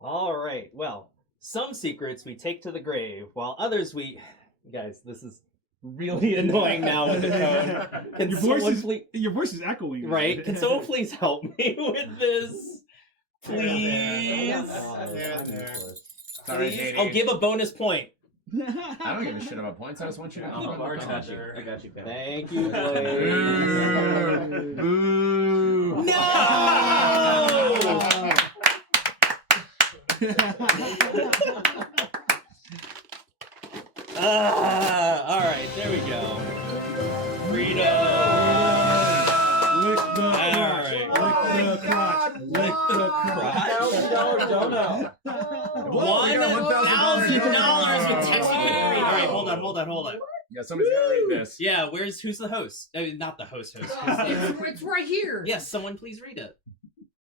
All right. Well, some secrets we take to the grave, while others we. Guys, this is really annoying now with the tone. Can Your voice is echoing. Right? Can someone please help me with this? Please. Please. I'll give a bonus point. I don't give a shit about points. I just want you to. I'm the bartender. I got you. Thank you, Blake. Boo! No! All right, there we go. Freedom. Lick the crotch. All Lick the crotch. Lick the crotch. $1,000 donut. $1,000 with text you couldn't read. All right, hold on. Yeah, somebody's gotta read this. Yeah, who's the host? I mean, not the host. It's right here. Yes, someone please read it.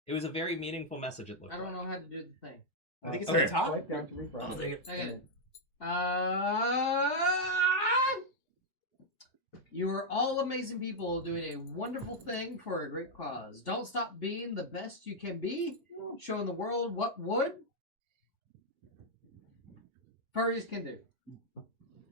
It was a very meaningful message. It looked I don't like. know how to do the thing. I think it's Okay. at the top. Swipe down to refresh. I'll take it. Okay. You are all amazing people doing a wonderful thing for a great cause. Don't stop being the best you can be, showing the world what furries can do.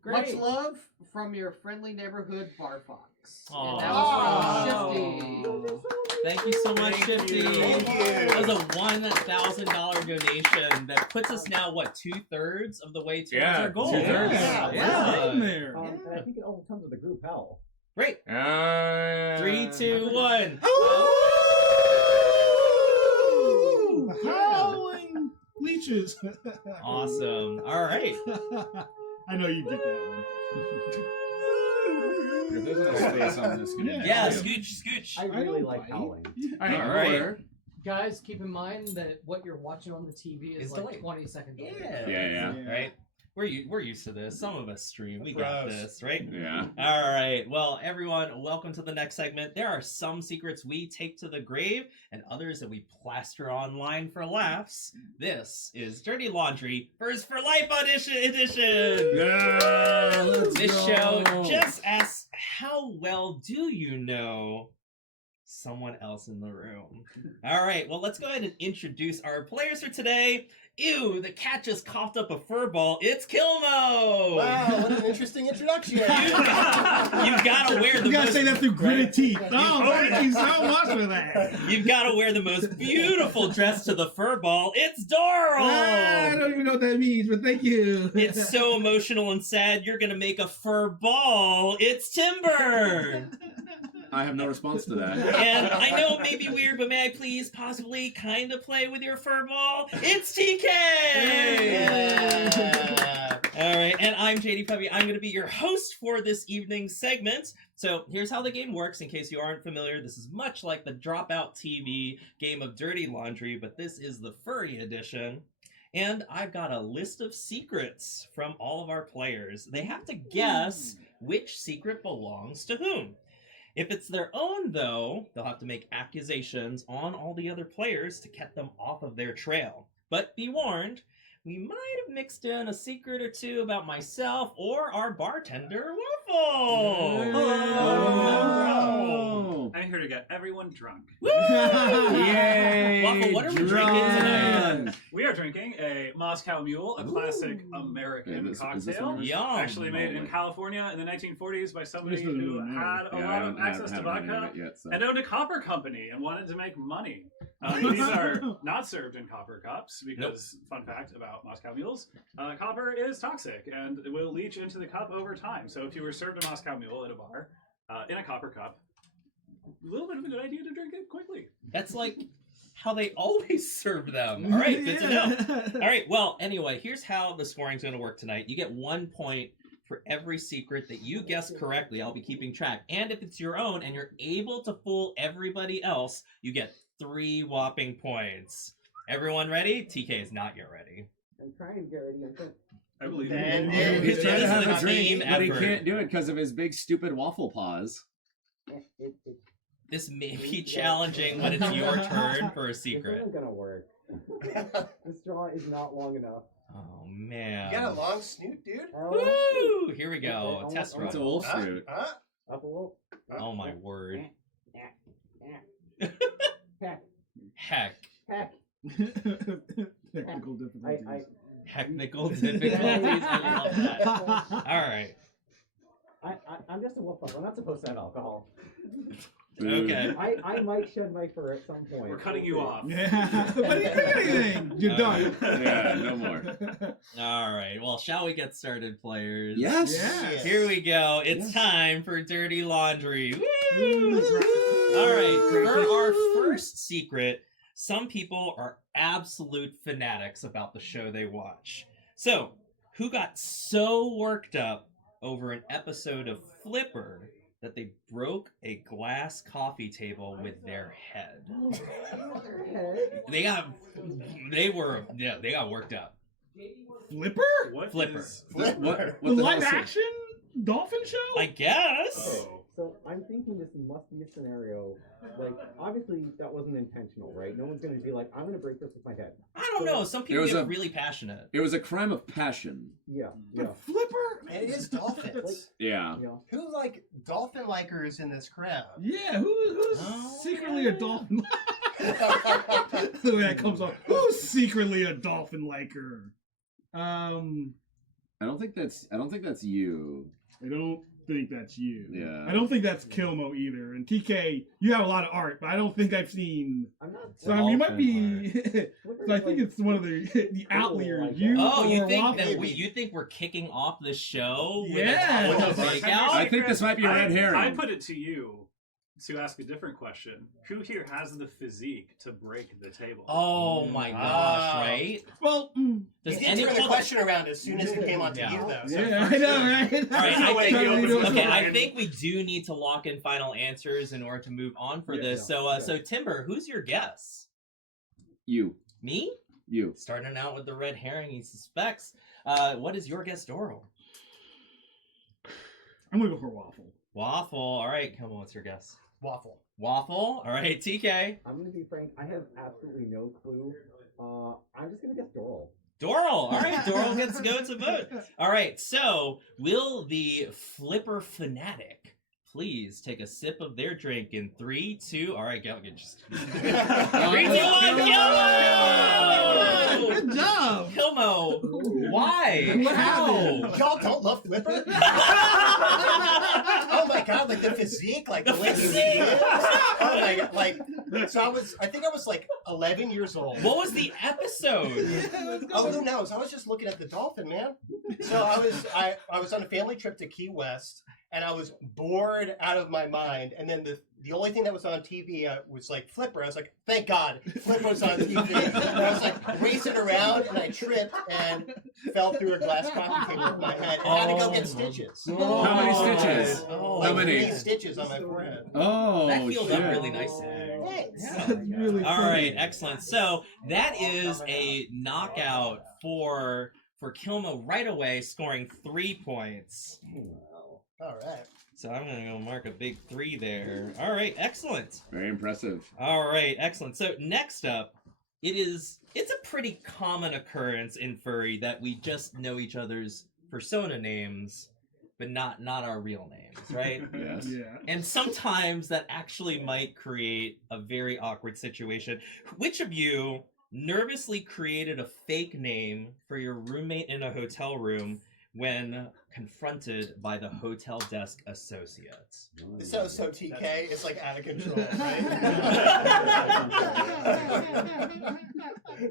Much love from your friendly neighborhood bar fox. And that was from Shifty. Thank you so much, Shifty. That was a $1,000 donation that puts us now, what, 2/3 of the way towards our goal? 2/3. Yeah. In there. And I think it also comes with the group hell. Great. 3, Three, 2, 1. Howling leeches. Awesome. All right. I know you get that one. If there's a little space on this, Yeah, scooch. I really don't like bite. howling. All All right. Guys, keep in mind that what you're watching on the TV is It's like delayed. 20 seconds. Yeah. Yeah. Right? We're used to this. Some of us stream. We got this, right? Yeah. All right. Well, everyone, welcome to the next segment. There are some secrets we take to the grave and others that we plaster online for laughs. This is Dirty Laundry First for Life edition. Yeah, let's This go. show just asks, how well do you know someone else in the room? All right. Well, let's go ahead and introduce our players for today. Ew, the cat just coughed up a fur ball. It's Kilmo. Wow, what an interesting introduction. You've got to wear the You gotta most, say that through gritted teeth. Oh, thank you so much for that. You've got to wear the most beautiful dress to the fur ball. It's Doral. I don't even know what that means, but thank you. It's so emotional and sad. You're gonna make a fur ball. It's Timber. I have no response to that. And I know it may be weird, but may I please possibly kind of play with your fur ball? It's TK. Yeah. All right, and I'm JD Puppy. I'm going to be your host for this evening's segment. So here's how the game works, in case you aren't familiar. This is much like the Dropout TV game of Dirty Laundry, but this is the furry edition. And I've got a list of secrets from all of our players. They have to guess which secret belongs to whom. If it's their own, though, they'll have to make accusations on all the other players to get them off of their trail. But be warned, we might have mixed in a secret or two about myself or our bartender, Waffle. Oh. I'm here to get everyone drunk. Woo! Yay! Waffle, what are we drinking tonight? We are drinking a Moscow Mule, a classic American cocktail. Yum. Actually made in California in the 1940s by somebody There's no who name. had a lot of access to vodka and owned a copper company and wanted to make money. These are not served in copper cups because, fun fact about Moscow Mules, copper is toxic and it will leach into the cup over time. So if you were served a Moscow Mule at a bar in a copper cup, a little bit of a good idea to drink it quickly. That's like how they always serve them. All right, good to know. All right, well, anyway, here's how the scoring's going to work tonight. You get 1 point for every secret that you guess correctly. I'll be keeping track. And if it's your own and you're able to fool everybody else, you get 3 whopping points. Everyone ready? TK is not yet ready. I'm trying to get ready. I believe And you. He's trying to This is have a a drink, team but he effort. can't do it because of his big stupid waffle paws. This may be challenging when it's your turn for a This secret. isn't gonna work. The straw is not long enough. Oh, man. You got a long snoot, dude? Woo! Here we go. Okay, Test It's a run. wolf Huh? suit. Huh? Up a little. Oh, my word. Heck. Heck. Heck. Technical technical difficulties. I love that. All right. I'm just a wolf pup. I'm not supposed to have alcohol. Okay. I might shed my fur at some point. We're cutting you off. Yeah. But you do anything. You're done. Yeah, no more. All right. Well, shall we get started, players? Yes. Yes. Here we go. It's time for Dirty Laundry. Woo! All right. For our first secret, some people are absolute fanatics about the show they watch. So, who got so worked up over an episode of Flipper that they broke a glass coffee table with their head? They got worked up. Flipper? What Flipper. is- What The the hell live is action dolphin show? I guess. Oh. So I'm thinking this must be a scenario, like, obviously that wasn't intentional, right? No one's going to be like, I'm going to break this with my head. I don't know. Some people was get a- really passionate. It was a crime of passion. Yeah. The Flipper? And it is dolphins. Yeah. Yeah. Who like dolphin likers in this crowd? Yeah, who's Oh, secretly yeah. a dolphin? The way that comes off. Who's secretly a dolphin liker? I don't think that's you. I don't think that's you. Yeah. I don't think that's Kilmo either. And TK, you have a lot of art, but I don't think I've seen. I'm not. So I mean, you might Dolphin be. So I think it's one of the outliers. You Oh, you or think Waffle. that you think we're kicking off the show Yeah. with a Well, fake no, out? I think this might be a red herring. I put it to you to ask a different question. Who here has the physique to break the table? Oh my gosh! Right? Well, Does He did any turn the question around as soon as it came onto Yeah. you, though. So yeah, for I know, sure. right? All right, No way I he think, opens the okay, I line. think we do need to lock in final answers in order to move on for Yeah, this. yeah, So, yeah. so Timber, who's your guess? You. Me? You. Starting out with the red herring he suspects. What is your guess, Doral? I'm gonna go for Waffle. Waffle. All right, come on. What's your guess? Waffle. Waffle. All right, TK. I'm going to be frank. I have absolutely no clue. I'm just going to guess Doral. Doral. All right, Doral gets to go to vote. All right, so will the Flipper fanatic please take a sip of their drink in 3, 2. All right, go. Just 3, 2, 1, Kilmo! Good job. Kilmo, why? What How? Y'all don't love Flipper? Oh my god, like the physique, like the way he physique! is. Oh my god, like, so I think I was like 11 years old. What was the episode? Oh, who knows? I was just looking at the dolphin, man. So I was on a family trip to Key West, and I was bored out of my mind. And then the only thing that was on TV was like Flipper. I was like, thank God, Flipper's on TV. And I was like racing around, and I tripped and fell through a glass coffee table with my head and had to go get stitches. How many stitches? Oh, How Like many? 3 stitches on my forehead. Oh, that feels shit. up really nice today. Thanks. That's really All funny. right, excellent. So that is a knockout for Kilmo right away, scoring 3 points. All right. So I'm gonna go mark a big 3 there. All right, excellent. Very impressive. All right, excellent. So next up, it's a pretty common occurrence in furry that we just know each other's persona names, but not our real names, right? Yes. Yeah. And sometimes that actually might create a very awkward situation. Which of you nervously created a fake name for your roommate in a hotel room when confronted by the hotel desk associate? So TK, it's like out of control, right?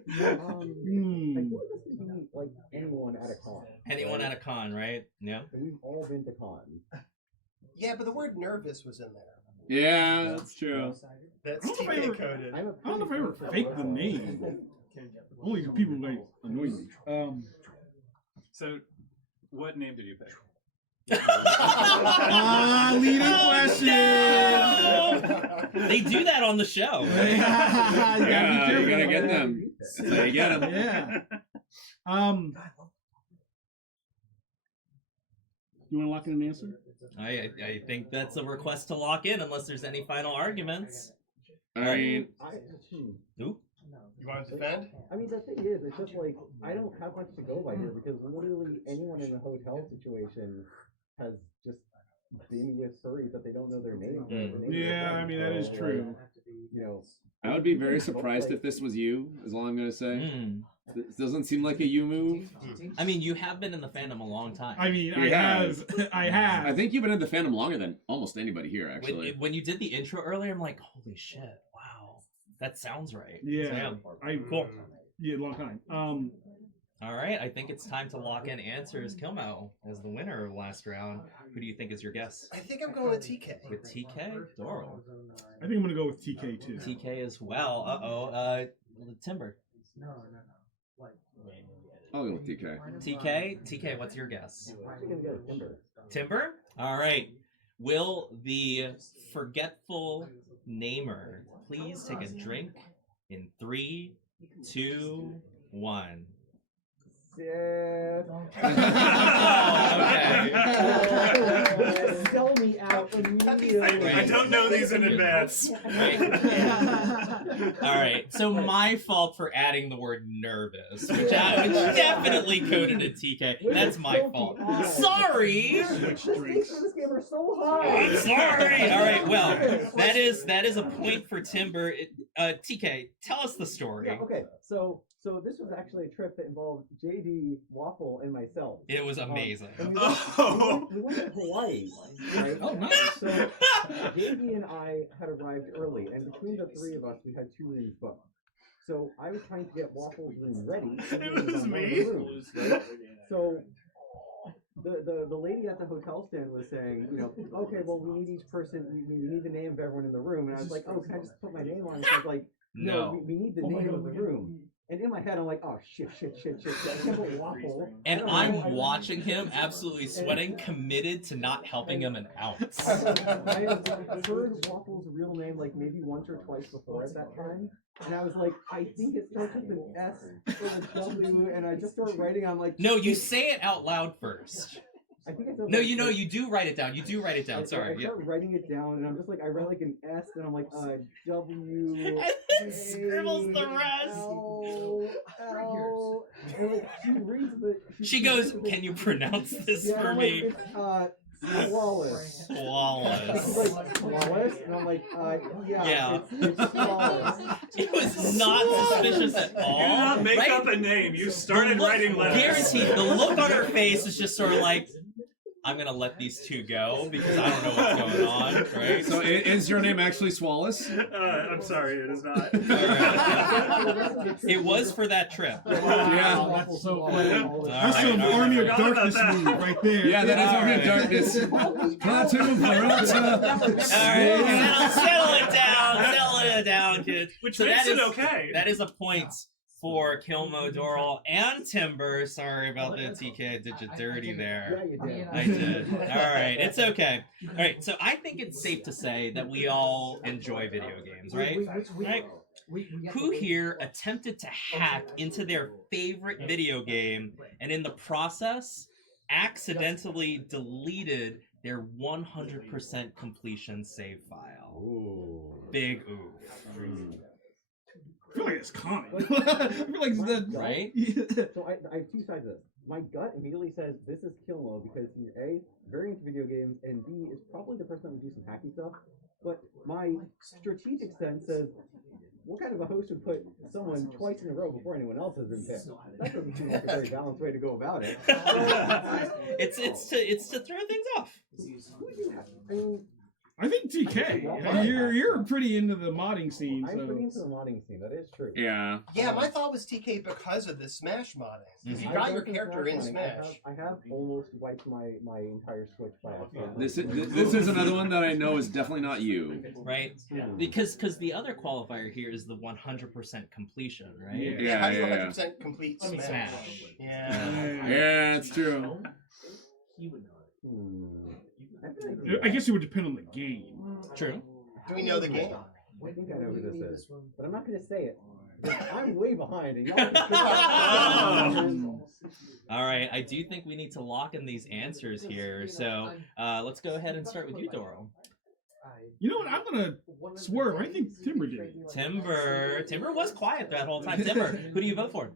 I feel like this could be like anyone at a con. Anyone at a con, right? Yeah. And we've all been to cons. Yeah, but the word nervous was in there. Yeah, that's true. That's I don't know if I TK ever- coded. I'm a I don't know if I ever pretty faked the name. Only the people like annoy me. So, what name did you pick? Leading question. They do that on the show. Yeah, you gotta be Yeah, careful. you gotta get them. That's how you get them. Yeah. You want to lock in an answer? I think that's a request to lock in unless there's any final arguments. I mean, Who? You want to defend? I mean, the thing is, it's just like, I don't have much to go by here because literally anyone in a hotel situation has just been with furries that they don't know their name. Yeah, I mean, that is true. You know, I would be very surprised if this was you, is all I'm gonna say. Hmm. This doesn't seem like a you move. I mean, you have been in the fandom a long time. I mean, He has. I have. I think you've been in the fandom longer than almost anybody here, actually. When you did the intro earlier, I'm like, holy shit, wow, that sounds right. Yeah. Cool. Yeah, long time. All right, I think it's time to lock in answers. Kilmo as the winner of last round. Who do you think is your guess? I think I'm going with TK. With TK, Doral. I think I'm gonna go with TK too. TK as well. Timber. I'll go with TK. TK, what's your guess? I'm gonna go with Timber. Timber? All right. Will the forgetful namer please take a drink in 3, 2, 1? Yeah. Okay. Sell me out immediately. I don't know these in advance. All right, so my fault for adding the word nervous, which definitely coded a TK. That's my fault. Sorry. The stakes for this game are so high. I'm sorry. All right, well, that is a point for Timber. TK, tell us the story. Yeah, okay, so this was actually a trip that involved JD, Waffle, and myself. It was amazing. And we went to Hawaii, right? Oh, nice. So JD and I had arrived early, and between the three of us, we had 2 rooms booked. So I was trying to get Waffle's room ready. It was me. Right? So the lady at the hotel stand was saying, okay, well, we need each person, we need the name of everyone in the room. And I was like, oh, can I just put my name on it? So I was like, no, we need the name of the room. And in my head, I'm like, oh, shit. I can't put Waffle. And I'm watching him absolutely sweating, committed to not helping him an ounce. I had heard Waffle's real name like maybe once or twice before at that time. And I was like, I think it starts with an S or a W. And I just started writing. I'm like, No, you say it out loud first. I think I said, No, you do write it down. You do write it down. I Sorry. started writing it down, and I'm just like, I read like an S, and I'm like, W. And then scribbles the rest. L. And like, she reads the. She goes, can you pronounce this for I'm me? Like, it's flawless. Flawless. She's like, flawless? And I'm like, Yeah. It's flawless. It was not suspicious at all. You did not make right? up a name. You started writing letters. Guaranteed. The look on her face is just sort of like, I'm gonna let these two go because I don't know what's going on, right? So is your name actually Swallows? I'm sorry, it is not. It was for that trip. Yeah. That's so All funny. right, That's some all right. Army of Forgot about Darkness that. move right there. Yeah, that is Army of Alright. Darkness. Platoon, Verata. Alright, settle it down, kids. Which So makes that it is- okay. That is a point for Kilmo, Doral, and Timber. Sorry about the TK. I did you dirty there. Yeah, you did. I did. All right, it's okay. All right, so I think it's safe to say that we all enjoy video games, right? Right? Who here attempted to hack into their favorite video game and in the process accidentally deleted their 100% completion save file? Big oof. I feel like it's common. I feel like it's the Right? So I have 2 sides of this. My gut immediately says this is Kilmo because he's A, very into video games, and B, is probably the person that would do some hacky stuff. But my strategic sense says, what kind of a host would put someone twice in a row before anyone else has been picked? That doesn't seem like a very balanced way to go about it. It's to throw things off. Who do you have? I mean, I think TK. You're pretty into the modding scene. I'm So pretty into the modding scene. That is true. Yeah. Yeah, my thought was TK because of the Smash modding. Because you I got your don't think character in modding. Smash. I have almost wiped my entire Switch by accident. This is another one that I know is definitely not you. Right? Because the other qualifier here is the 100% completion, right? Yeah, How do you yeah, yeah. 100% complete Smash? Smash. Yeah. Yeah, it's true. I guess it would depend on the game. True. Do we know the game? I think I know who this is, but I'm not going to say it. I'm way behind, and y'all All right, I do think we need to lock in these answers here. So let's go ahead and start with you, Doral. You know what? I'm gonna swerve. I think Timber did. Timber was quiet that whole time. Timber, who do you vote for?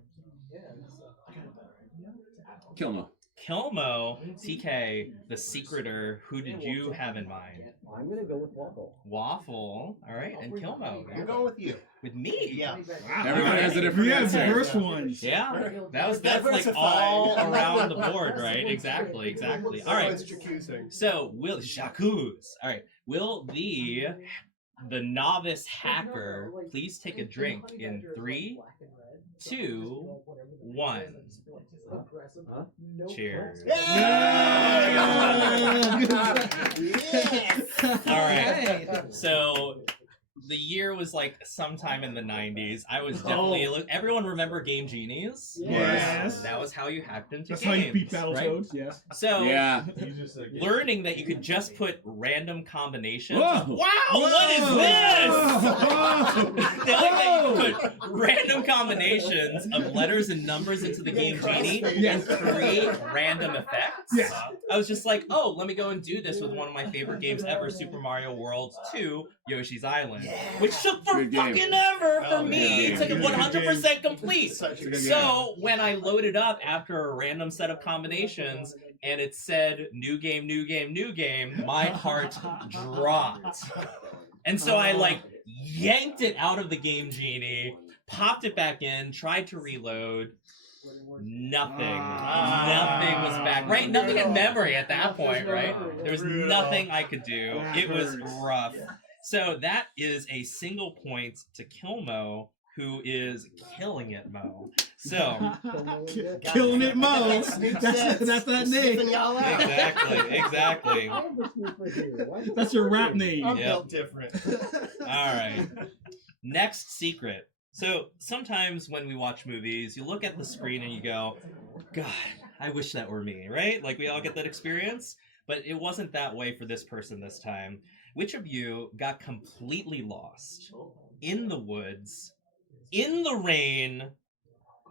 Kilmo. Kilmo, TK, the secreter. Who did you have in mind? I'm gonna go with waffle. Waffle. All right, and Kilmo. I'm going with you. With me. Yeah. Wow. Everybody has a different We have answer. diverse ones. Yeah, that's like Diversified. all around the board, right? Exactly. All right. Everyone's jacuzzing. So will Jacuz. All right. Will the novice hacker please take a drink in 3, 2, 1. Huh? Cheers. Yes. All right. So the year was like sometime in the 90s. I was definitely everyone remember Game Genies? Yes. That was how you hacked into That's games. how you beat right? Battletoads, yes. So Yeah. learning that you could just put random combinations. Whoa. Wow, what is this? The fact that you put random combinations of letters and numbers into the Game Genie and create random effects. Yes. I was just like, oh, let me go and do this with one of my favorite games ever, Super Mario World 2, Yoshi's Island. Which took for Good game. fucking ever for Oh, me good to game. 100% complete. Such a good So when I loaded up after a random set of combinations and it said new game, new game, new game, my heart dropped. And so I like yanked it out of the Game Genie, popped it back in, tried to reload. Nothing. Nothing was back. Right? Nothing in memory at that point, right? There was nothing I could do. It was rough. So that is a single point to Kilmo, who is killing it, Mo. So Killing it, Mo. That's that name. Sniffing y'all out. exactly. I have the snooper here. Why did That's your rap name. I'm Yep. built different. All right. Next secret. So sometimes when we watch movies, you look at the screen and you go, God, I wish that were me, right? Like we all get that experience, but it wasn't that way for this person this time. Which of you got completely lost in the woods, in the rain,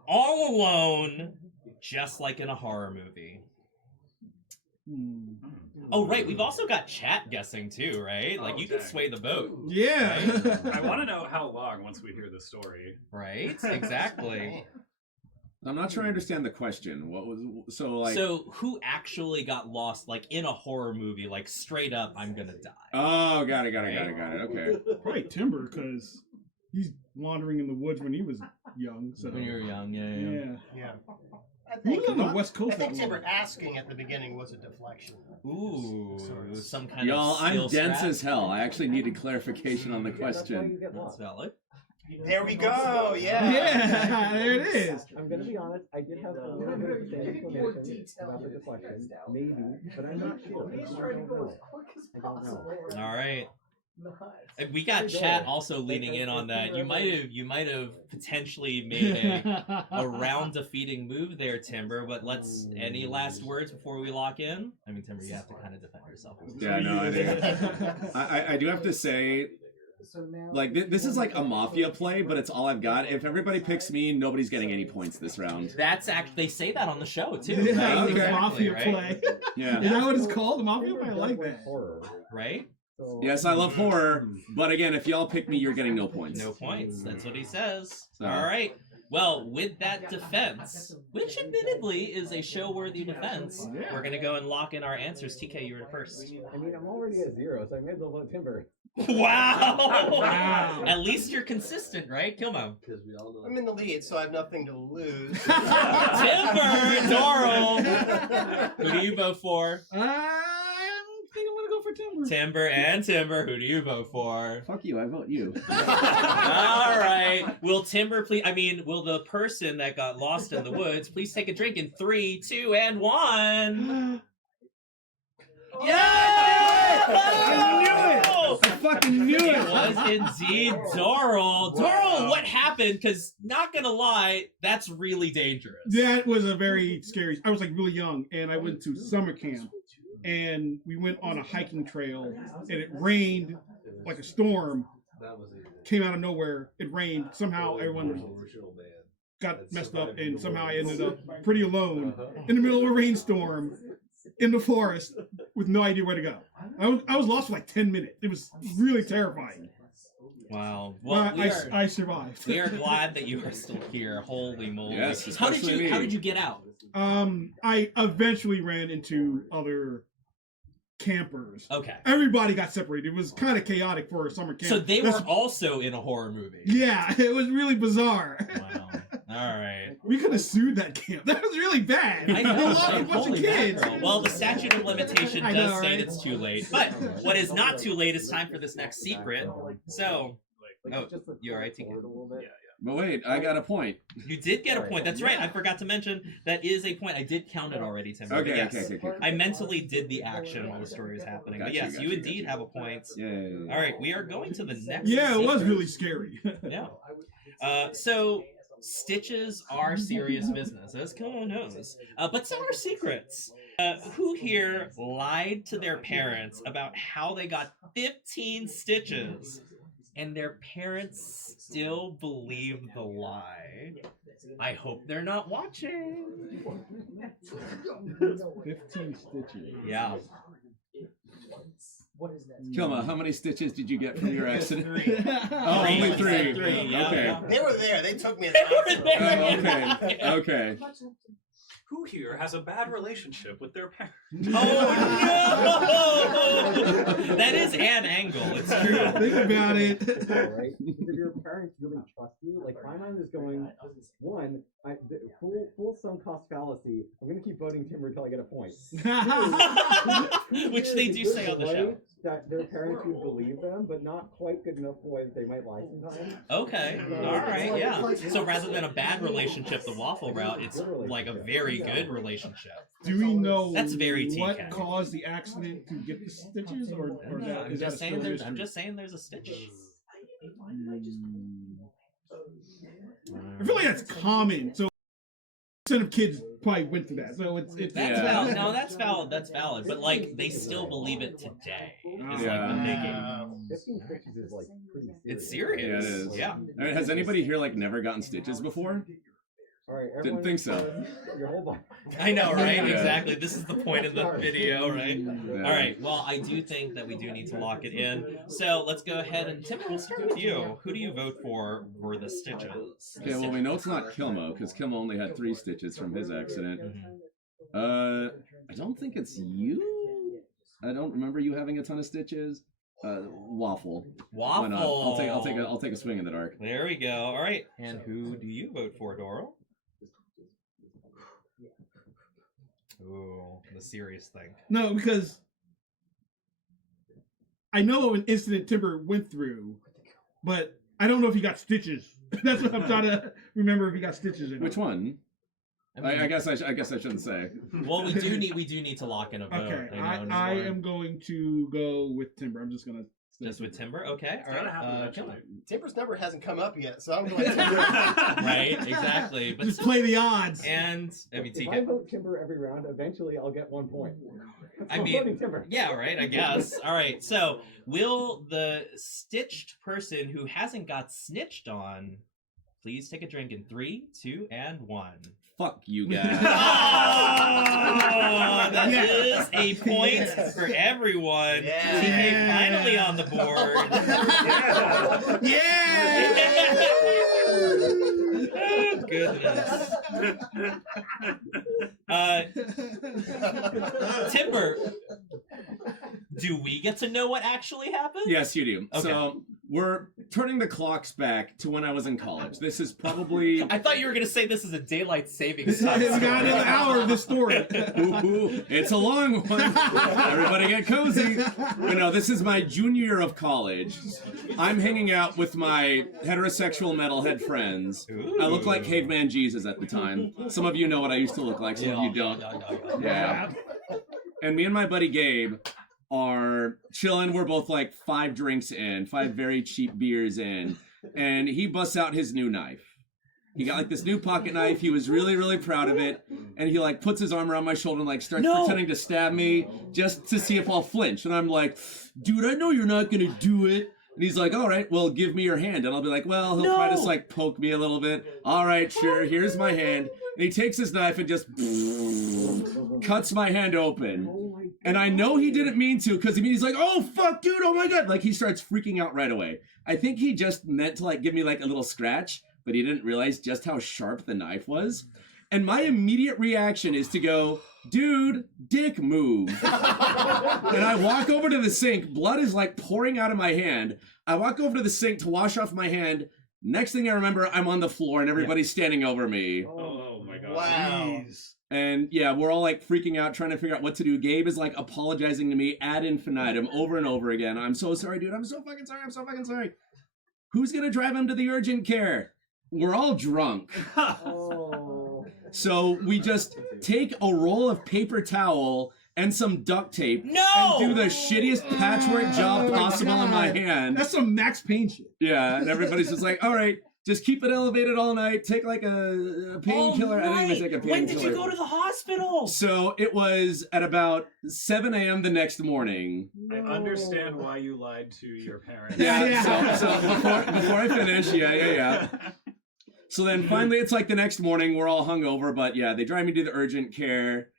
all alone, just like in a horror movie? Oh, right. We've also got chat guessing too, right? Like you can Okay. sway the vote, Yeah. I want to know how long once we hear the story. right? Exactly. I'm not sure I understand the question. What was so like? So who actually got lost, like in a horror movie, like straight up, I'm gonna die? Oh, got it. Okay. Probably Timber, because he's wandering in the woods when he was young. So When you were young, yeah. Yeah. I He was think, on the West Coast. I think that Timber long. asking at the beginning was a deflection. Ooh, some kind Y'all, of I'm skill dense strat. as hell. I actually needed clarification on the That's why you question. get That's lost. valid. There we go. Yeah. Yeah, there it is. I'm gonna be honest, I did have a little bit of the same explanation about the deflection, maybe, but I'm not sure. I don't know. I don't know. All right. And we got chat also leaning in on that. You might have potentially made a round defeating move there, Timber. But any last words before we lock in? I mean, Timber, you have to kind of defend yourself. Yeah, no, I do. I do have to say, like this is like a mafia play, but it's all I've got. If everybody picks me, nobody's getting any points this round. That's actually, they say that on the show too. Yeah, Right? okay. Exactly, Mafia right? play. Yeah. Is that what it's called? The Mafia play? I like that. Horror. Right? So, Yes, I love horror, but again, if y'all pick me, you're getting no points. No points. That's what he says. So- All right. Well, with that defense, which admittedly is a show-worthy defense, we're gonna go and lock in our answers. TK, you were first. I mean, I'm already at 0, so I may as well vote Timber. Wow! Wow. At least you're consistent, right, Kilmo? I'm in the lead, so I have nothing to lose. Timber, Doral. Who do you vote for? I think I'm gonna go for Timber. Timber and Timber. Who do you vote for? Fuck you, I vote you. All right. Will Timber please? I mean, will the person that got lost in the woods please take a drink in 3, 2, and 1? Yeah! I knew it! I fucking knew It it! was indeed Doral. Doral, what happened? Because, not gonna lie, that's really dangerous. That was a very scary. I was like really young, and I went to summer camp, and we went on a hiking trail, and it rained like a storm. Came out of nowhere. It rained. Somehow everyone got messed up, and somehow I ended up pretty alone in the middle of a rainstorm in the forest with no idea where to go. I was lost for like 10 minutes. It was really terrifying. Wow. Well, I survived. we are glad that you are still here. Holy moly! Yes, how did especially you me. get out? I eventually ran into other campers. Okay. Everybody got separated. It was kind of chaotic for a summer camp. So they were also in a horror movie. Yeah, it was really bizarre. Wow. All right. We could have sued that camp. That was really bad. I know. They lost a Right? bunch of Holy kids. mackerel. Well, the statute of limitation I does know, state right? it's too late. But what is not too late is time for this next secret. So, oh, you all right, TK? But wait, I got a point. You did get a point. That's right. I forgot to mention that is a point. I did count it already, Tim. Okay, yes, okay. I mentally did the action while the story was happening. But yes, you indeed have a point. Yeah. All right, we are going to the next. Yeah, it was secret. really scary. Yeah. So stitches are serious business, as Kilo knows. But so are secrets. Who here lied to their parents about how they got 15 stitches, and their parents still believe the lie? I hope they're not watching. 15 stitches. Yeah. Kilma, how many stitches did you get from your accident? 3. Oh, only 3. Three, yeah, Okay. yeah. They were there. They took me to They the were hospital. there. Oh, okay. Who here has a bad relationship with their parents? Oh no! That is an angle. It's true. Think about it. Right? Because if your parents really trust you, like my mind is going, one, full sunk cost fallacy. I'm gonna keep voting Timber until I get a point. Which they do say on the show. That their parents would believe them, but not quite good enough boys. They might lie sometimes. Okay. All right. Yeah. So rather than a bad relationship, the waffle route, it's like a very good relationship. Do we know That's very what TK. caused the accident to get the stitches, or that, I'm is that just a saying. still I'm mystery? just saying. There's a stitch. I feel like that's common. So, percent of kids probably went through that. So it's That's Yeah. valid. No, that's valid. That's valid. But like, they still believe it today. Is like the biggie. 15 stitches is like pretty serious. It's serious. Yeah, it is. Yeah. All right, has anybody here like never gotten stitches before? All right, Didn't everyone, think so. Your whole body. I know, right? Yeah. Exactly. This is the point of the video, right? Yeah. All right. Well, I do think that we do need to lock it in. So let's go ahead and Tim, we'll start with you. Who do you vote for the stitches? Okay, well we know it's not Kilmo because Kilmo only had 3 stitches from his accident. Mhm. I don't think it's you. I don't remember you having a ton of stitches. Waffle. Waffle. Why not? I'll take a swing in the dark. There we go. All right. And who do you vote for, Doro? Ooh, the serious thing. no, because I know of an incident Timber went through, but I don't know if he got stitches. That's what I'm trying to remember, if he got stitches in it. Which one? I guess I shouldn't say. Well, we do need to lock in a vote. Okay, I know, I Nora. am going to go with Timber. I'm just gonna Just with Timber. Okay. It's All gotta right. happen eventually. Killer. Timber's number hasn't come up yet, so I'm going to Timber. Right. Exactly. But just so- play the odds. And I mean, If I TK. vote Timber every round, eventually I'll get 1 point. I I'm mean, voting Timber. yeah, right. I guess. All right. So, will the stitched person who hasn't got snitched on please take a drink in 3, 2, and 1? Fuck you guys. Oh, that Yeah. is a point Yes. for everyone. Yeah. TK finally on the board. Yeah! Oh, goodness. Timber, do we get to know what actually happened? Yes, you do. Okay. So we're turning the clocks back to when I was in college. This is probably I thought you were going to say this is a daylight savings We time. got an hour of this story. Ooh, it's a long one. Everybody get cozy. You know, this is my junior year of college. I'm hanging out with my heterosexual metalhead friends. I look like Caveman Jesus at the time. Some of you know what I used to look like, some of you don't. Yeah. And me and my buddy Gabe are chilling. We're both like 5 drinks in, 5 very cheap beers in. And he busts out his new knife. He got like this new pocket knife. He was really, really proud of it. And he like puts his arm around my shoulder and like starts pretending to stab me just to see if I'll flinch. And I'm like, dude, I know you're not gonna do it. And he's like, all right, well, give me your hand. And I'll be like, well, he'll try to like poke me a little bit. All right, sure, here's my hand. And he takes his knife and just cuts my hand open. And I know he didn't mean to, because he's like, oh, fuck, dude, oh my God. Like, he starts freaking out right away. I think he just meant to like give me like a little scratch, but he didn't realize just how sharp the knife was. And my immediate reaction is to go, dude, dick move. And I walk over to the sink. Blood is like pouring out of my hand. I walk over to the sink to wash off my hand. Next thing I remember, I'm on the floor and everybody's standing over me. Oh my god. Wow. And yeah, we're all like freaking out, trying to figure out what to do. Gabe is like apologizing to me ad infinitum over and over again. I'm so sorry, dude. I'm so fucking sorry. I'm so fucking sorry. Who's gonna drive him to the urgent care? We're all drunk. So we just take a roll of paper towel and some duct tape and do the shittiest patchwork job possible in my hand. That's some Max Payne shit. Yeah, and everybody's just like, all right, just keep it elevated all night. Take like a painkiller. I didn't even take a painkiller. When did you go to the hospital? So it was at about 7 a.m. the next morning. I understand why you lied to your parents. Yeah. So before I finish, yeah. So then finally it's like the next morning, we're all hungover, but yeah, they drive me to the urgent care.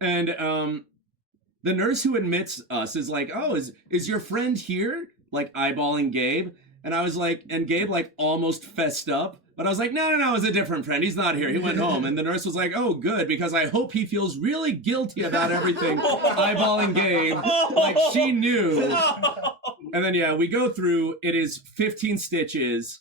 And the nurse who admits us is like, oh, is your friend here? Like eyeballing Gabe. And I was like, and Gabe like almost fessed up. But I was like, no, it's a different friend. He's not here. He went home. And the nurse was like, oh, good, because I hope he feels really guilty about everything. Eyeballing Gabe. Like she knew. And then, yeah, we go through. It is 15 stitches.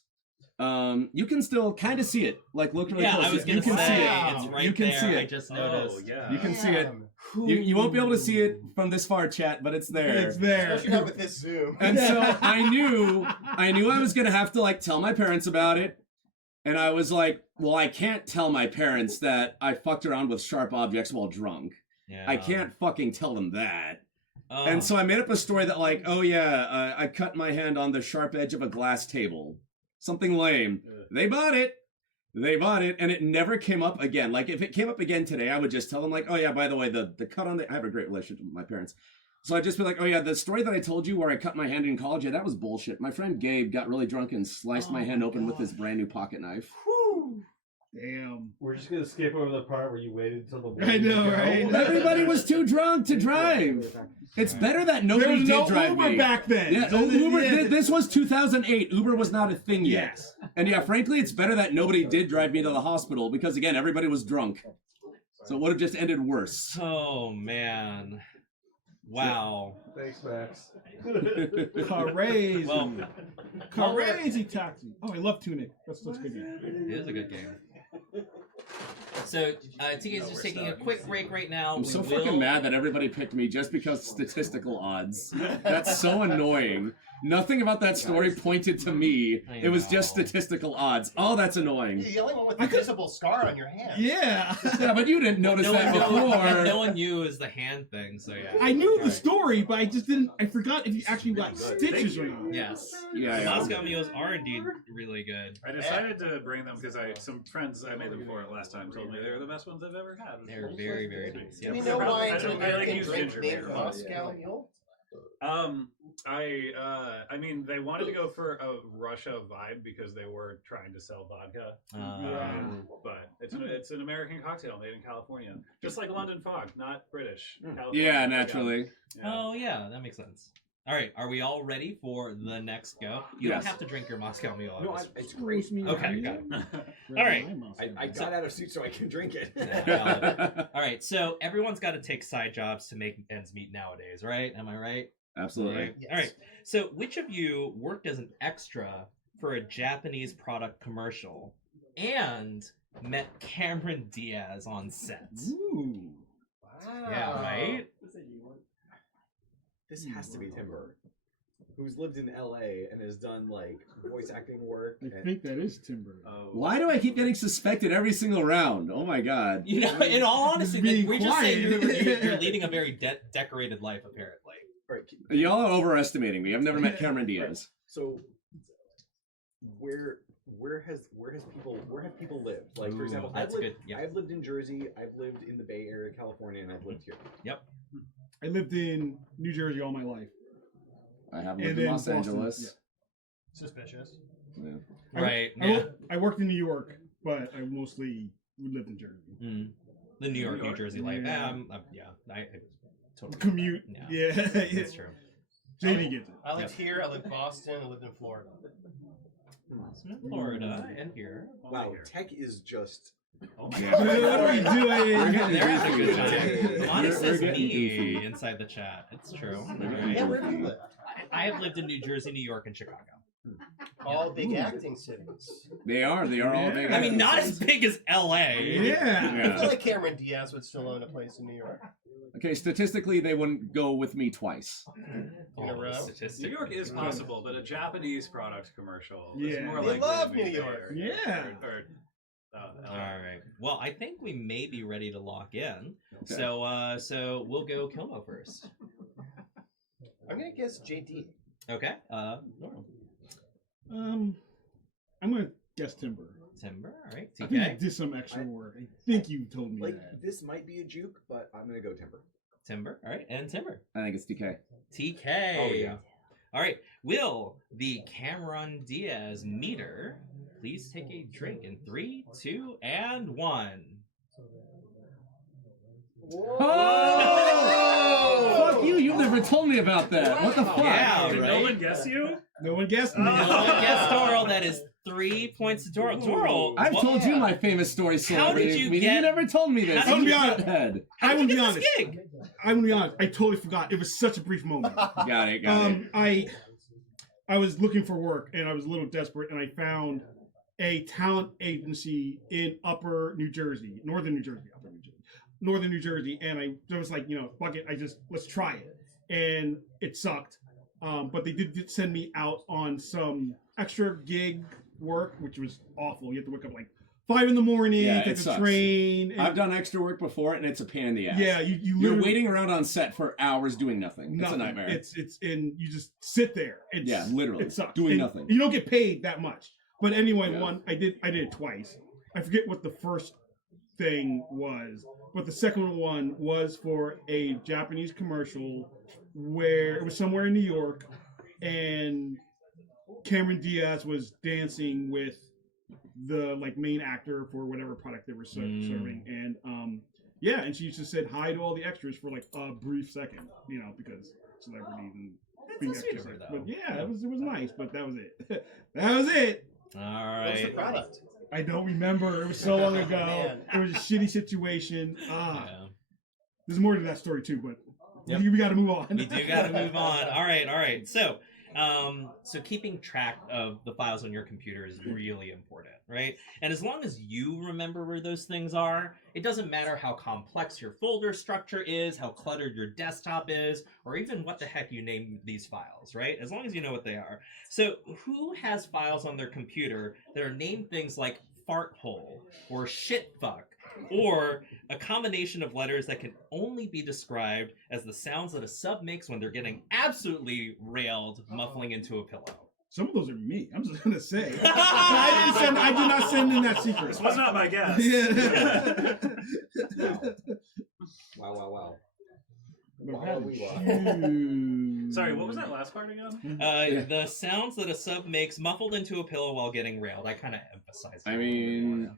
You can still kind of see it. Like, look really close. I was going to say, it's right you can there. see it. I just noticed. Oh, yeah. You can see it. You won't be able to see it from this far, chat, but it's there. It's there. Especially not with this Zoom. And so I knew I was gonna have to like tell my parents about it. And I was like, well, I can't tell my parents that I fucked around with sharp objects while drunk. Yeah. I can't fucking tell them that. Oh. And so I made up a story that like, oh yeah, I cut my hand on the sharp edge of a glass table. Something lame. They bought it, and it never came up again. Like, if it came up again today, I would just tell them, like, oh, yeah, by the way, the cut on the... I have a great relationship with my parents. So I'd just be like, oh, yeah, the story that I told you where I cut my hand in college, yeah, that was bullshit. My friend Gabe got really drunk and sliced my hand open with his brand new pocket knife. Damn. We're just gonna skip over the part where you waited until the I know, right? Everybody was too drunk to drive. It's better that nobody There did was no drive Uber me. back then. Yeah, So Uber. yeah. This was 2008. Uber was not a thing yet. Yes. And yeah, frankly, it's better that nobody did drive me to the hospital because again, everybody was drunk. So it would have just ended worse. Oh, man. Wow. Thanks, Max. Crazy. Well, Crazy taxi. Oh, I love Tunic. That's a good game. it is a good game. So, TK is just taking a quick break right now. I'm so fucking mad that everybody picked me just because statistical odds. That's so annoying. Nothing about that story pointed to me. It was just statistical odds. Oh, that's annoying. You're the only one with a visible scar on your hand. Yeah. Yeah, but you didn't notice that before. No one knew it was the hand thing, so yeah. I knew the story, but I just didn't. I forgot if you actually got stitches or not. Yes. Yeah, The yeah. Moscow Mules are indeed really good. I decided to bring them because some friends I made them for it last time told me they were the best ones I've ever had. They're very, very nice. Do we Yep. know why it's I an don't- I like American use drink ginger named beer. Moscow Mule? I mean, they wanted to go for a Russia vibe because they were trying to sell vodka. But it's an American cocktail made in California, just like London Fog, not British. California, Yeah, naturally. Yeah. Oh, yeah, that makes sense. All right, are we all ready for the next go? You Yes. don't have to drink your Moscow Mule. No, Obviously. it's great. Okay, got it. All right. I got out of suit so I can drink it. All right, so everyone's got to take side jobs to make ends meet nowadays, right? Am I right? Absolutely. Yes. All right. So, which of you worked as an extra for a Japanese product commercial and met Cameron Diaz on set? Ooh. Wow. Yeah, right? This has to be Timber, who's lived in LA and has done like voice acting work. I think that is Timber. Why do I keep getting suspected every single round? Oh my god. You know, in all honesty, Being we just say quiet. you're leading a very decorated life, apparently. Right. Y'all are overestimating me. I've never met Cameron Diaz. So, where have people lived? Like, for example, that's good. Yep. I've lived in Jersey, I've lived in the Bay Area, California, and I've lived here. Yep. I lived in New Jersey all my life. I have And lived in then Los Boston, Angeles. yeah. Suspicious. Yeah. Right. I, Yeah. I worked in New York, but I mostly lived in Jersey. Mm. The New York, New Jersey life. Yeah. Yeah. I totally Commute. Yeah. Yeah. That's true. JD gets it. I lived here, I lived in Boston, I lived in Florida. Awesome in Florida and here. Wow, tech is just. Oh my What god. are we doing? They're having a good time. We're Lonnie says getting me goofy. inside the chat. It's true. Yeah, where do you live? I have lived in New Jersey, New York, and Chicago. All big acting cities. They are all big. I mean, not as big as LA. I Yeah. feel like Cameron Diaz would still own a place in New York. Okay, statistically, they wouldn't go with me twice. In a row? New York is possible, but a Japanese product commercial is Yeah. more They likely love to be New York. there. Yeah. All right. Well, I think we may be ready to lock in. Okay. So we'll go Kilmo first. I'm gonna guess JD. Okay. Normal. I'm gonna guess Timber. Timber. All right. I think TK. you did some extra work. I think you told me Like, that. this might be a juke, but I'm gonna go Timber. Timber. All right. And Timber. I think it's DK. TK. Oh, yeah. All right. Will the Cameron Diaz meter please take a drink in 3, 2, and 1? Oh! Fuck you! You never told me about that. What the fuck? Yeah, Did right? no one guess you? No one guessed me. No one guessed Doral. That is 3 points to Doral. Doral. I've what- told you my famous story. How did you get- You never told me this. How did you You get- shithead. How I did will you be get honest. this gig? I'm gonna be honest. I totally forgot. It was such a brief moment. Got it. Got it. I was looking for work and I was a little desperate, and I found a talent agency in Northern New Jersey, and I was like, fuck it, let's try it, and it sucked, but they did send me out on some extra gig work, which was awful. You have to wake up like 5 in the morning, Yeah, take it the sucks. train. And, I've done extra work before, and it's a pain in the ass. yeah, you You're literally- waiting around on set for hours doing nothing. It's a nothing. nightmare. It's and you just sit there. Yeah, literally, It sucks. doing And nothing. You don't get paid that much. But anyway, Yeah. I did it twice. I forget what the first thing was, but the second one was for a Japanese commercial where it was somewhere in New York, and Cameron Diaz was dancing with the main actor for whatever product they were serving, and and she just said hi to all the extras for like a brief second, because celebrities and being That's a sweet extras. of her, though. But yeah, it was nice, but that was it. That was it. All What's the right. product? I don't remember. It was so long ago. Man. It was a shitty situation. Yeah. There's more to that story too, but Yep. we got to move on. We do got to move on. All right. So keeping track of the files on your computer is really important, right? And as long as you remember where those things are, it doesn't matter how complex your folder structure is, how cluttered your desktop is, or even what the heck you name these files, right? As long as you know what they are. So who has files on their computer that are named things like fart hole or shit fuck, or a combination of letters that can only be described as the sounds that a sub makes when they're getting absolutely railed, muffling into a pillow? Some of those are me. I'm just gonna say. I did not send in that secret. This was not my guess. Yeah. Wow. Sorry, what was that last part again? The sounds that a sub makes muffled into a pillow while getting railed. I kind of emphasize that. I mean,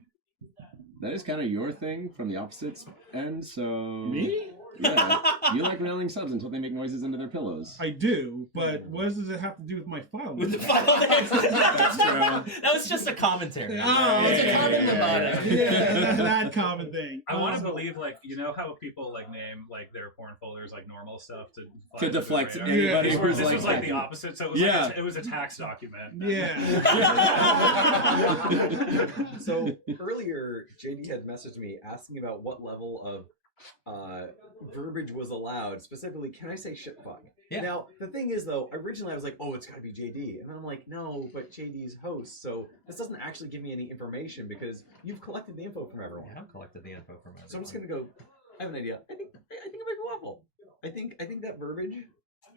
that is kind of your thing from the opposite end, so... Me? Yeah. You like railing subs until they make noises into their pillows. I do, but what does it have to do with my file? With the file names. That's true. That was just a commentary. Oh, It's a yeah. comment about it. Yeah, that common thing. I want to believe, how people name their porn folders normal stuff to deflect under the radar. anybody Yeah. who's This was like the opposite, so it was Yeah. it was a tax document. Yeah. So earlier, JD had messaged me asking about what level of verbiage was allowed. Specifically, can I say shit fuck? Yeah. Now, the thing is, though, originally I was like, oh, it's gotta be JD. And then I'm like, no, but JD's host, so this doesn't actually give me any information because you've collected the info from everyone. I have collected the info from everyone. So I'm just gonna go, I have an idea. I think it might be waffle. I think that verbiage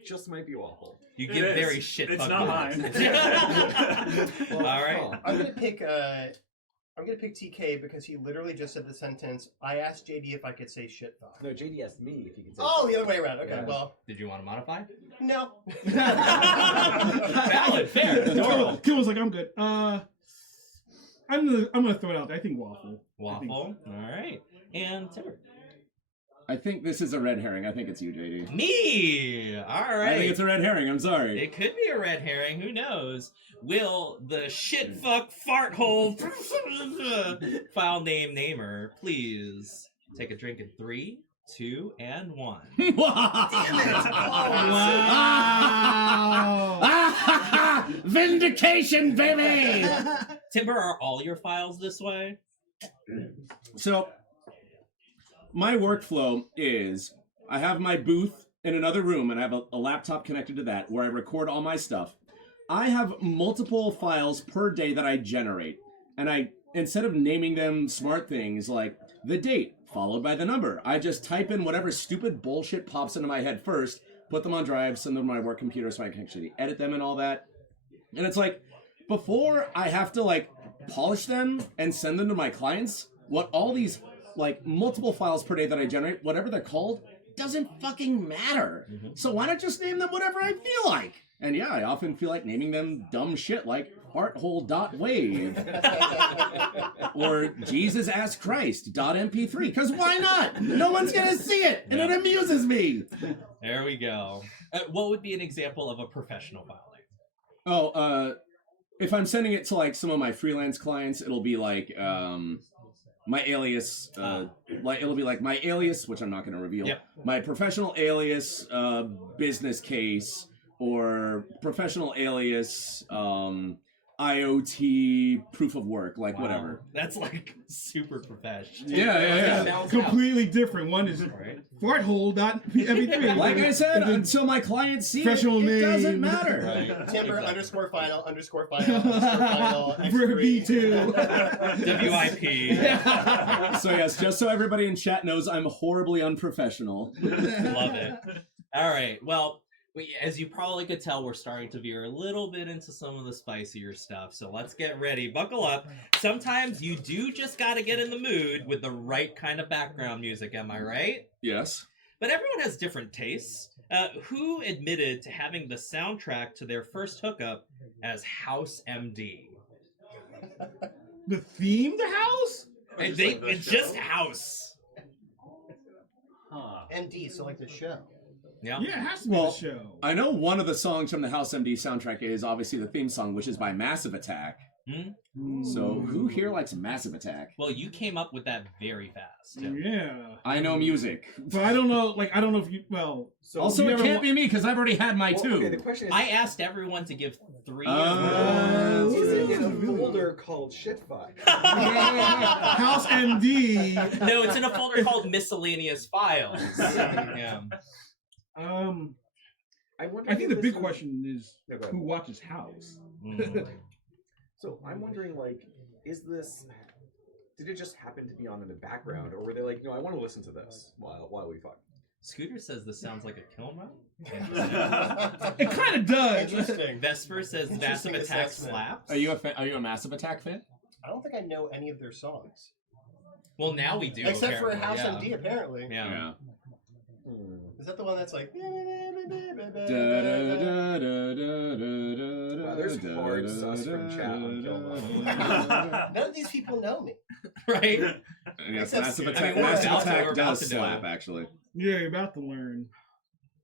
just might be waffle. You It give is. very shit It's fuck not vibes. Well, All right. oh. I'm gonna pick TK because he literally just said the sentence. I asked JD if I could say shit fuck. No, JD asked me if you can say Oh, shit. the other way around. Okay, Yeah. well, Did you want to modify? no. Valid, fair. Doral. Kill was like, I'm good. I'm gonna throw it out there. I think waffle. Waffle. All right. And Timber. I think this is a red herring. I think it's you, JD. Me! Alright. I think it's a red herring. I'm sorry. It could be a red herring. Who knows? Will the shit fuck fart hole file name namer please take a drink in 3, 2, and 1? Damn it! Wow! Vindication, baby! Timber, are all your files this way? So, my workflow is I have my booth in another room, and I have a laptop connected to that where I record all my stuff. I have multiple files per day that I generate, and I, instead of naming them smart things like the date followed by the number, I just type in whatever stupid bullshit pops into my head first, put them on drive, send them to my work computer so I can actually edit them and all that. And it's like, before I have to like polish them and send them to my clients, what all these like multiple files per day that I generate, whatever they're called, doesn't fucking matter. So why not just name them whatever I feel like? And yeah, I often feel like naming them dumb shit like farthole.wave or Jesus Ask Christ.mp3, because why not? No one's gonna see it, and it amuses me. There we go. What would be an example of a professional file name? Oh, if I'm sending it to like some of my freelance clients, it'll be like my alias, like it'll be like my alias, which I'm not going to reveal. Yep. My professional alias, business case, or professional alias, IoT proof of work, like whatever. That's like super professional. Yeah. Completely different. One is farthole.mp3. Like I said, until my clients see Professional it, it name. doesn't matter. Right. Timber Exactly. _final X3. WIP. So yes, just so everybody in chat knows, I'm horribly unprofessional. Love it. All right. Well, as you probably could tell, we're starting to veer a little bit into some of the spicier stuff. So let's get ready. Buckle up. Sometimes you do just got to get in the mood with the right kind of background music. Am I right? Yes. But everyone has different tastes. Who admitted to having the soundtrack to their first hookup as House MD? The theme, the house? It's just House. MD, so like the show. Yeah. Yeah, it has to be the show. I know one of the songs from the House MD soundtrack is obviously the theme song, which is by Massive Attack. So who here likes Massive Attack? Well, you came up with that very fast. Yeah. I know music. But I don't know, I don't know if you, So also it can't be me because I've already had my two. Okay, the question is, I asked everyone to give 3. is it in a folder called shitfuck? House MD. No, it's in a folder called miscellaneous files. Yeah. I think the big question is who watches House. So I'm wondering, like, did it just happen to be on in the background, or were they like, no, I want to listen to this while we fuck? Scooter says this sounds like a kill mode. It kind of does. Interesting. Vesper says Massive Attack slaps. Are you a Massive Attack fan? I don't think I know any of their songs. Well, now we do. Except for apparently, House MD, apparently. Yeah. Is that the one that's like... Wow, there's hard sus from chat on Kill Mode. None of these people know me. Right? Yes, Except- Massive I mean, Attack, we're Massive about to- Attack we're about does to know. slap, actually. Yeah, you're about to learn.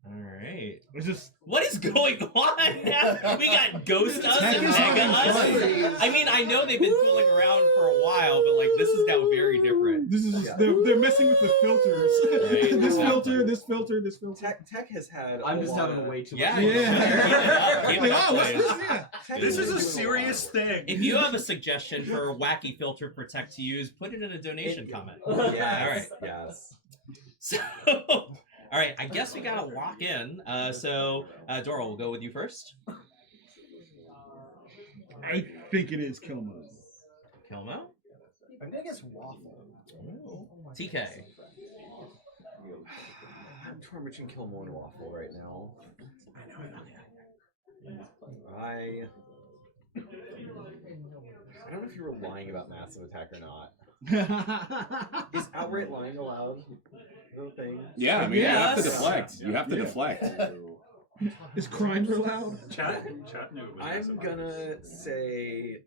All right. It's just... What is going on now? We got Ghost Us Tech and is Mega having Us. I mean, I know they've been fooling around for a while, but like this is now very different. This is just, they're messing with the filters. Right, this exactly. filter, this filter. Tech has had. I'm just having way too much. Yeah. Yeah. Keep it up, What's please. this? Yeah. This is a serious thing. If you have a suggestion for a wacky filter for Tech to use, put it in a donation comment. Yes, All right. yes. So, all right, I guess we gotta lock in. Dora, we'll go with you first. I think it is Kill Mode. Kilmo? I'm gonna guess waffle. TK. I'm torn between Kill Mode and Waffle right now. I don't know if you were lying about Massive Attack or not. Is outright lying allowed? No thing. Yeah, I mean, you have to Yes. deflect. You have to deflect. Is crime allowed? Chat knew it was I'm massive. gonna say.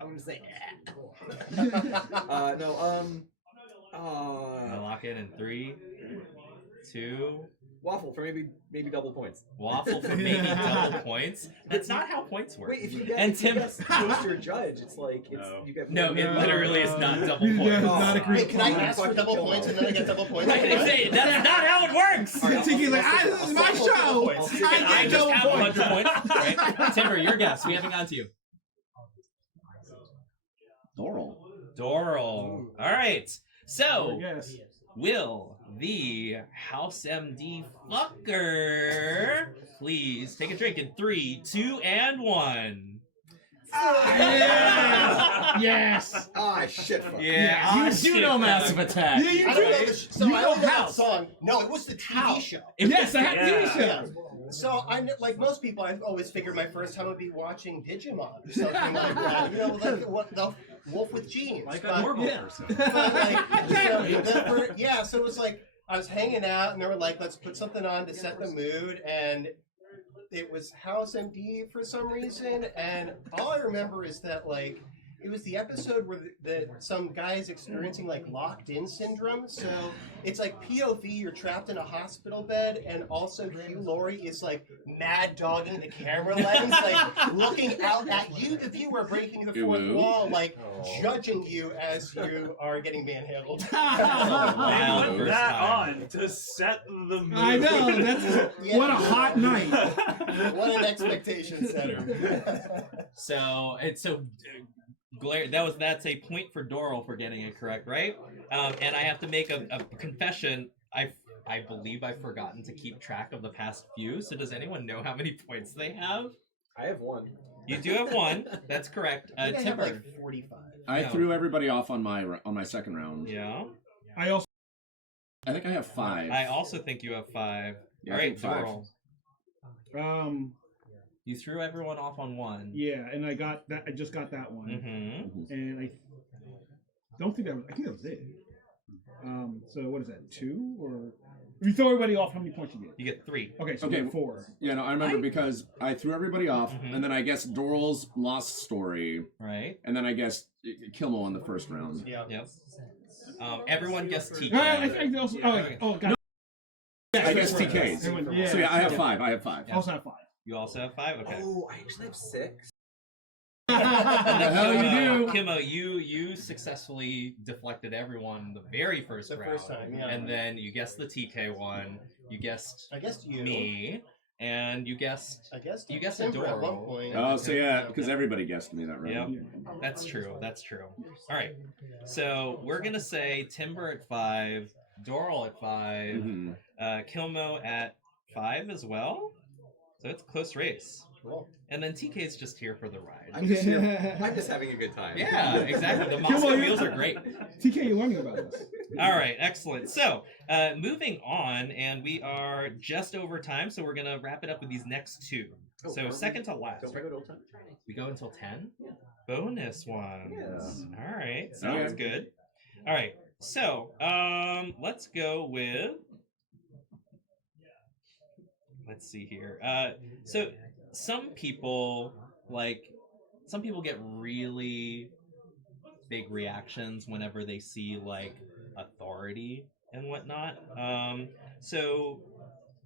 I'm gonna say. I'll lock in 3, 2. Waffle for maybe double points. Waffle for maybe double points. That's not how points work. Wait, if you get and if you Tim, guess close to your judge, it's like you get no, it literally is not double points. Not a Wait, can I ask for double points and then I get double points? That's not how it works. Tiki's like, this is my show. I just have 100 points. Right. Timber, your guess. We haven't gone to you. Doral. Doral. All right. So, Yes. will the House MD fucker please take a drink in 3, 2, and 1? Yeah. Yes. Ah, shit. Fuck. Yeah, You do know Massive Attack. Yeah, you I don't know the so You I know only know that House. song. No, it was the TV show. Yes, I had TV show. Yeah. So I'm like most people. I've always figured my first time would be watching Digimon or something like that. You know, like what the Wolf with Jeans. Like a normal person. But like, so it was like I was hanging out and they were like, let's put something on to set the mood, and it was House MD for some reason, and all I remember is that like it was the episode where some guy's experiencing like locked-in syndrome. So it's like POV, you're trapped in a hospital bed, and also Hugh Laurie is like mad dogging the camera lens, like looking out at you, the viewer, breaking the fourth wall, like judging you as you are getting manhandled. They put that on to set the mood. I know. That's what a hot night. What an expectation setter. That's a point for Doral for getting it correct, right? And I have to make a confession. I believe I've forgotten to keep track of the past few. So does anyone know how many points they have? I have 1. You do have 1. That's correct. I have Timber. like 45. I threw everybody off on my second round. Yeah. I think I have 5. I also think you have 5. Yeah, All I right, think 5. Doral. You threw everyone off on 1. Yeah, and I got that. I just got that one, and I don't think that was. I think that was it. So what is that? 2 or? If you throw everybody off, how many points you get? You get 3. Okay, so you get 4. Yeah, no, I remember because I threw everybody off, and then I guess Doral's lost story, right? And then I guess Kilmo on the first round. Yeah. Yep. Everyone guessed TK. I also, God. I guess TKs. Yeah, so yeah, I have 5. I have 5. I also have 5. You also have 5. Okay. Oh, I actually have 6. What the hell you do? Kimmo, you successfully deflected everyone the very first round. First time, yeah. And then you guessed the TK one. You guessed you. Me. And you guessed you guessed Timber Doral at one point. Oh, so yeah, because everybody guessed me that round. Yep. That's true. That's true. All right. So we're gonna say Timber at 5, Doral at 5, Kilmo at 5 as well. So it's a close race. Cool. And then TK's just here for the ride. I'm just here. I'm just having a good time. Yeah, exactly. The Moscow Mules are great. TK, you're learning about us. All right, excellent. So, moving on, and we are just over time, so we're going to wrap it up with these next 2. So, second to last. Don't we go till 10? We go until 10? Yeah. Bonus ones. Yeah. All right, sounds good. All right, so, let's go with... Let's see here. So some people get really big reactions whenever they see like authority and whatnot. So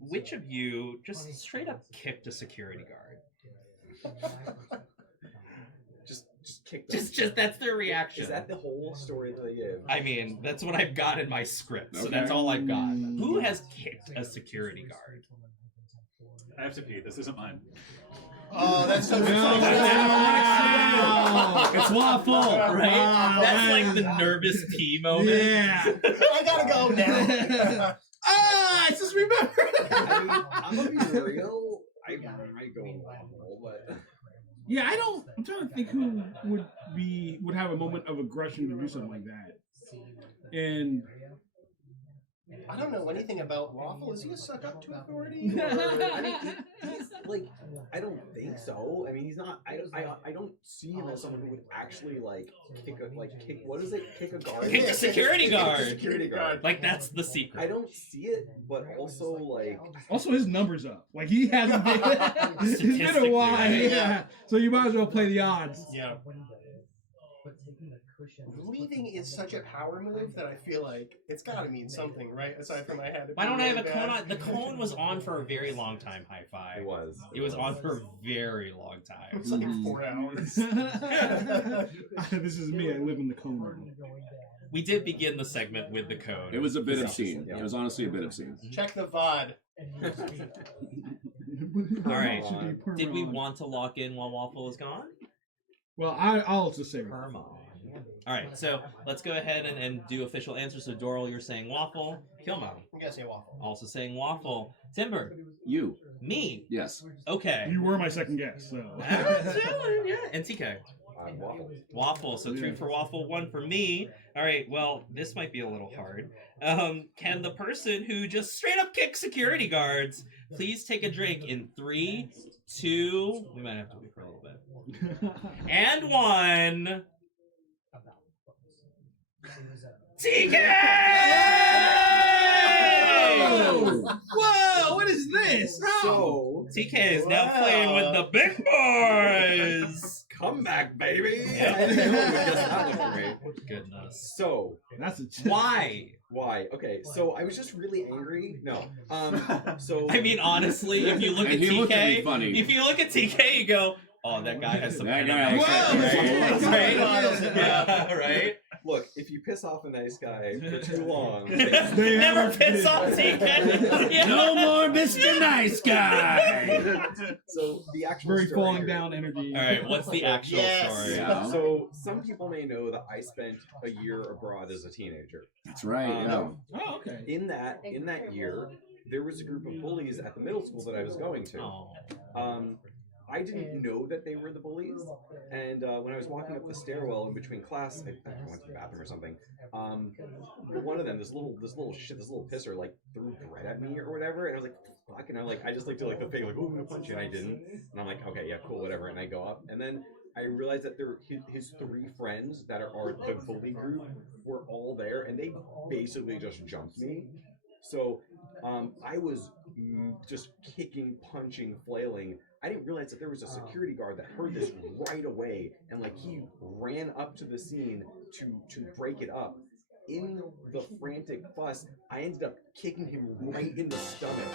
which of you just straight up kicked a security guard? Just kick them. Just that's their reaction. Is that the whole story that they give? I mean, that's what I've got in my script, so Okay. that's all I've got. Who has kicked a security guard? I have to pee. This isn't mine. Oh, that's so It's Waffle, right? Wow, That's like the nervous pee moment. Yeah. I gotta go now. I just remember. I'm gonna be real. I might go Waffle, but Yeah, I'm trying to think who would have a moment of aggression to do something like that. And I don't know anything about Waffle. Is he a suck up to authority? I mean, he's like, I don't think so. I mean, he's not. I don't see him as someone who would actually kick a guard. Kick a security guard. Kick a security guard. Like that's the secret. I don't see it, but also his numbers up. Like he hasn't been. It's been a while. Right? Yeah. So you might as well play the odds. Yeah. leaving is such a power move that I feel like it's got to mean something, right? Aside from I had to. Why don't I have a cone on? The cone was on for a very long time, Hi-Fi. It was. It was on for a very long time. It's like 4 hours. This is me. I live in the cone. We did begin the segment with the cone. It was a bit obscene. It was honestly a bit obscene. Check the VOD. All right. Did we want to lock in while Waffle is gone? Well, I'll just say Come on. All right, so let's go ahead and do official answers. So, Doral, you're saying Waffle. Kilmo. I'm gonna say Waffle. Also saying Waffle. Timber. You. Me. Yes. Okay. You were my second guess, so. Yeah. And TK. Waffle. Waffle. So 3 for Waffle, 1 for me. All right. Well, this might be a little hard. Can the person who just straight up kicked security guards please take a drink in 3, 2? We might have to wait for a little bit. And 1. TK! Whoa! What is this? So TK is now playing with the big boys. come back, baby. Goodness. So That's a Why? why? Okay, so I was just really angry. No. So I mean, honestly, if you look at And he TK, looked at me funny. if you look at TK, you go, "Oh, that guy has some." That kind of guy accent, looks right? like- Right? Yeah, right. look, if you piss off a nice guy for too long, They Never have- piss off TK. Yeah. No more Mr. Nice Guy! so the actual Very story falling here- down energy. All right, what's the actual Yes. story? Yeah. So some people may know that I spent a year abroad as a teenager. That's right, yeah. Oh, okay. In that year, there was a group of bullies at the middle school that I was going to. Oh. I didn't know that they were the bullies, and when I was walking up the stairwell in between class, I went to the bathroom or something. One of them, this little pisser, like threw bread at me or whatever, and I was like, "Fuck!" And I just like do like the thing, like, "Oh, I'm gonna punch you," and I didn't. And I'm like, "Okay, yeah, cool, whatever." And I go up, and then I realized that his 3 friends that are the bully group were all there, and they basically just jumped me. So I was just kicking, punching, flailing. I didn't realize that there was a security guard that heard this right away, and like he ran up to the scene to break it up. In the frantic fuss, I ended up kicking him right in the stomach.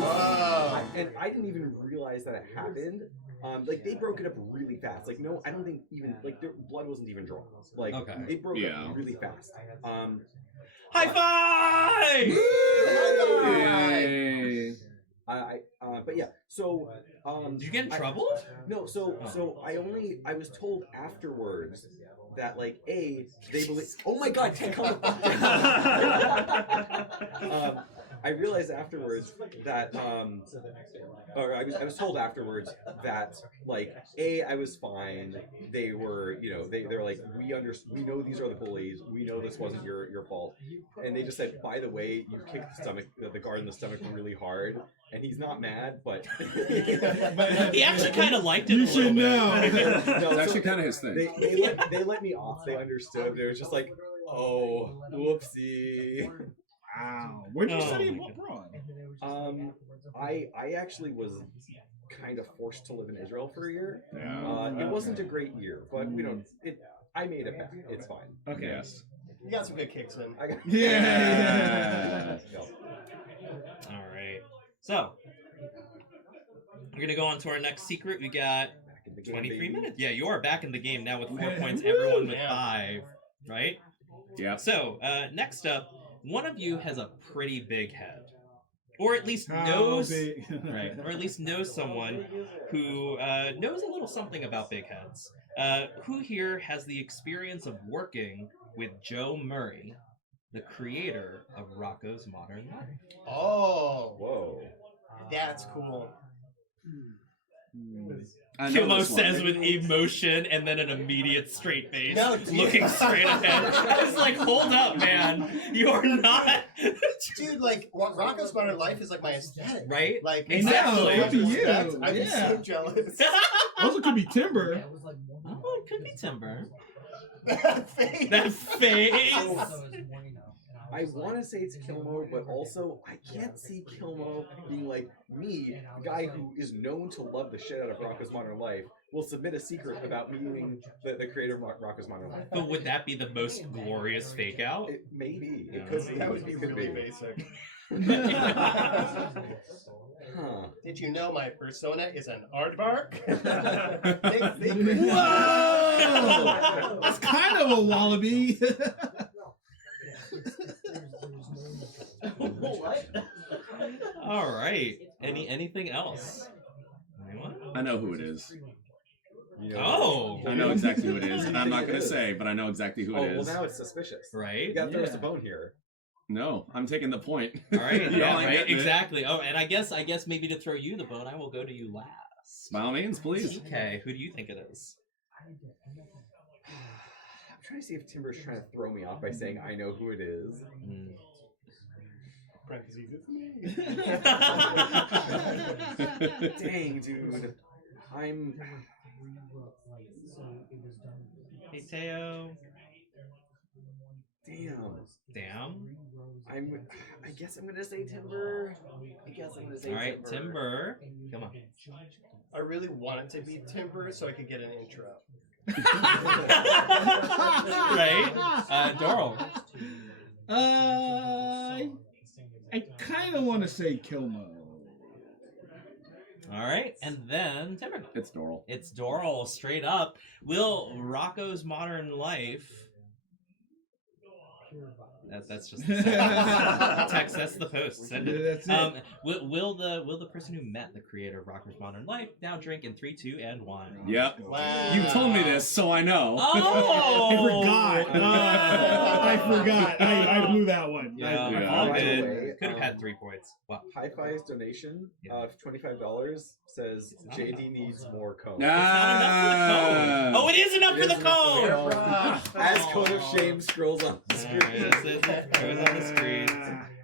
Wow. And I didn't even realize that it happened. Like they broke it up really fast. Like no, I don't think even like their blood wasn't even drawn. Like Okay. they broke it Yeah. up really fast. High five! Yay. But yeah, so Did you get in trouble? No, so I was told afterwards that like they believe. Oh my God, Ted, calm the fuck down. I realized afterwards that or I was told afterwards that like I was fine. They were they're like we know these are the bullies. We know this wasn't your fault. And they just said, by the way, you kicked the guard in the stomach really hard. And he's not mad, but He actually kind of liked it. You a little should bit. know. No, It's actually kind of his thing. they let me off. They understood. They were just like, oh, whoopsie. Wow. Where did you study Oh. abroad? I actually was kind of forced to live in Israel for a year. Yeah. It wasn't a great year, but I made it back. It's fine. Okay. Yes. You got some good kicks in. I got, Yeah. All right. So, we're going to go on to our next secret. We got back in the game, 23 baby. minutes. Yeah, you are back in the game now with 4 Yeah. points, everyone with Yeah. 5, right? Yeah. So, next up, one of you has a pretty big head. Or at least How knows... big? Right, or at least knows someone who knows a little something about big heads. Who here has the experience of working with Joe Murray, the creator of Rocco's Modern Life? Oh, Whoa. that's cool. I know Kilmo this one. says with emotion and then an immediate straight face, No, dude. looking straight ahead. I was like, hold up, man. You're not... Dude, like, Rocco's Modern Life is like my aesthetic. Right? Like, Exactly. Look at you. respect, I'd be Yeah. so jealous. Also could be Timber. Oh, it could be Timber. That face. That face! I want to say it's Kilmo, but also I can't see Kilmo being like me, the guy who is known to love the shit out of Rocko's Modern Life, will submit a secret about meeting the creator of Rocko's Modern Life. But would that be the most glorious fake out? Maybe. Yeah. Because That would be really basic. Huh. Did you know my persona is an aardvark? Whoa! That's kind of a wallaby. All right. Anything else? Anyone? I know who it is. Oh. I know exactly who it is, and I'm not going to say, but I know exactly who it is. Well, now it's suspicious. Right? You gotta throw us a bone here. No, I'm taking the point. All right. Yeah, I right. get it. Exactly. Oh, and I guess maybe to throw you the bone, I will go to you last. By all means, please. TK, who do you think it is? I'm trying to see if Timber's trying to throw me off by saying I know who it is. Parentheses, it's me. Dang, dude. Hey, Teo. Damn. Damn. I guess I'm gonna say Timber. All right, Timber. Come on. I really want it to be Timber so I could get an intro. Right? Doral. I kind of want to say Kilmo. All right, and then Timber. It's Doral. It's Doral, straight up. Will Rocko's Modern Life... That's just the text. That's the post. Send it. That's it. Will the person who met the creator of Rocko's Modern Life now drink in 3, 2, and 1? Yep. Wow. You told me this, so I know. Oh! I forgot. I blew that one. Yeah, Yeah. all By the good. way, Could have had 3 points. Wow. Hi-Fi's donation of $25 says not JD enough. needs more cone. It's not enough for the cone. Oh, it is enough for the cone! As Cone of Shame scrolls on the screen. It goes on the screen.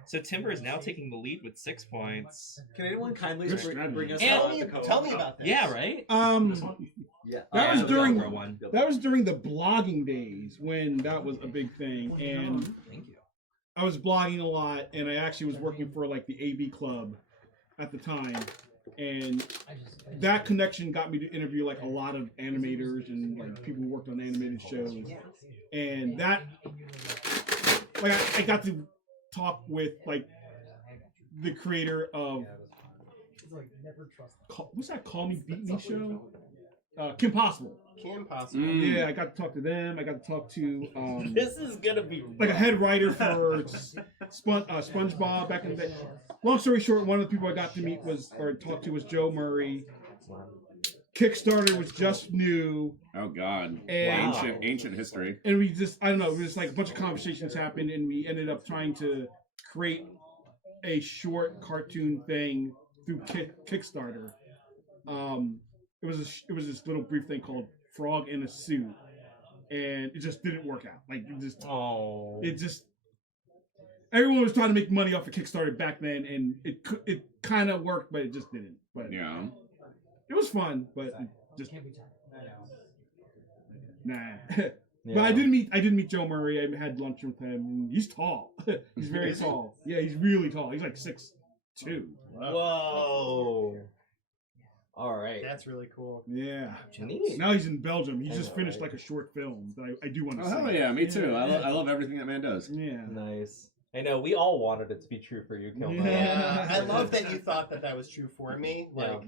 So Timber is now taking the lead with 6 points. Can anyone kindly Good bring us And- all the cone? Tell me about this. Yeah, right? Yeah. That was the during Velcro one. that was during the blogging days when that was a big thing, and Thank you. I was blogging a lot, and I actually was working for like the AV Club at the time, and that connection got me to interview like a lot of animators and like people who worked on animated shows, and that like I got to talk with like the creator of what's that Call Me Beat Me show? Kim Possible. Kim Possible. Yeah, I got to talk to them. I got to talk to This is gonna be like a head writer for SpongeBob back in the day. Long story short, one of the people I got to meet talk to was Joe Murray. Kickstarter was just new. Oh God. And Ancient history. And we just, I don't know, it was like a bunch of conversations happened, and we ended up trying to create a short cartoon thing through Kickstarter. It was this little brief thing called Frog in a Suit, and it just didn't work out. Like it just everyone was trying to make money off of Kickstarter back then, and it kind of worked, but it just didn't. But Yeah. it was fun, but it just nah. Yeah. But I did meet Joe Murray. I had lunch with him. And he's tall. He's very tall. Yeah, he's really tall. He's like 6'2". Whoa. All right. That's really cool. Yeah. Neat. Now he's in Belgium. He just finished like a short film that I do want to Oh see. hell yeah, me too. I love everything that man does. Yeah. Nice. I know we all wanted it to be true for you, Kilmer. Yeah, I love that you thought that was true for me. Like,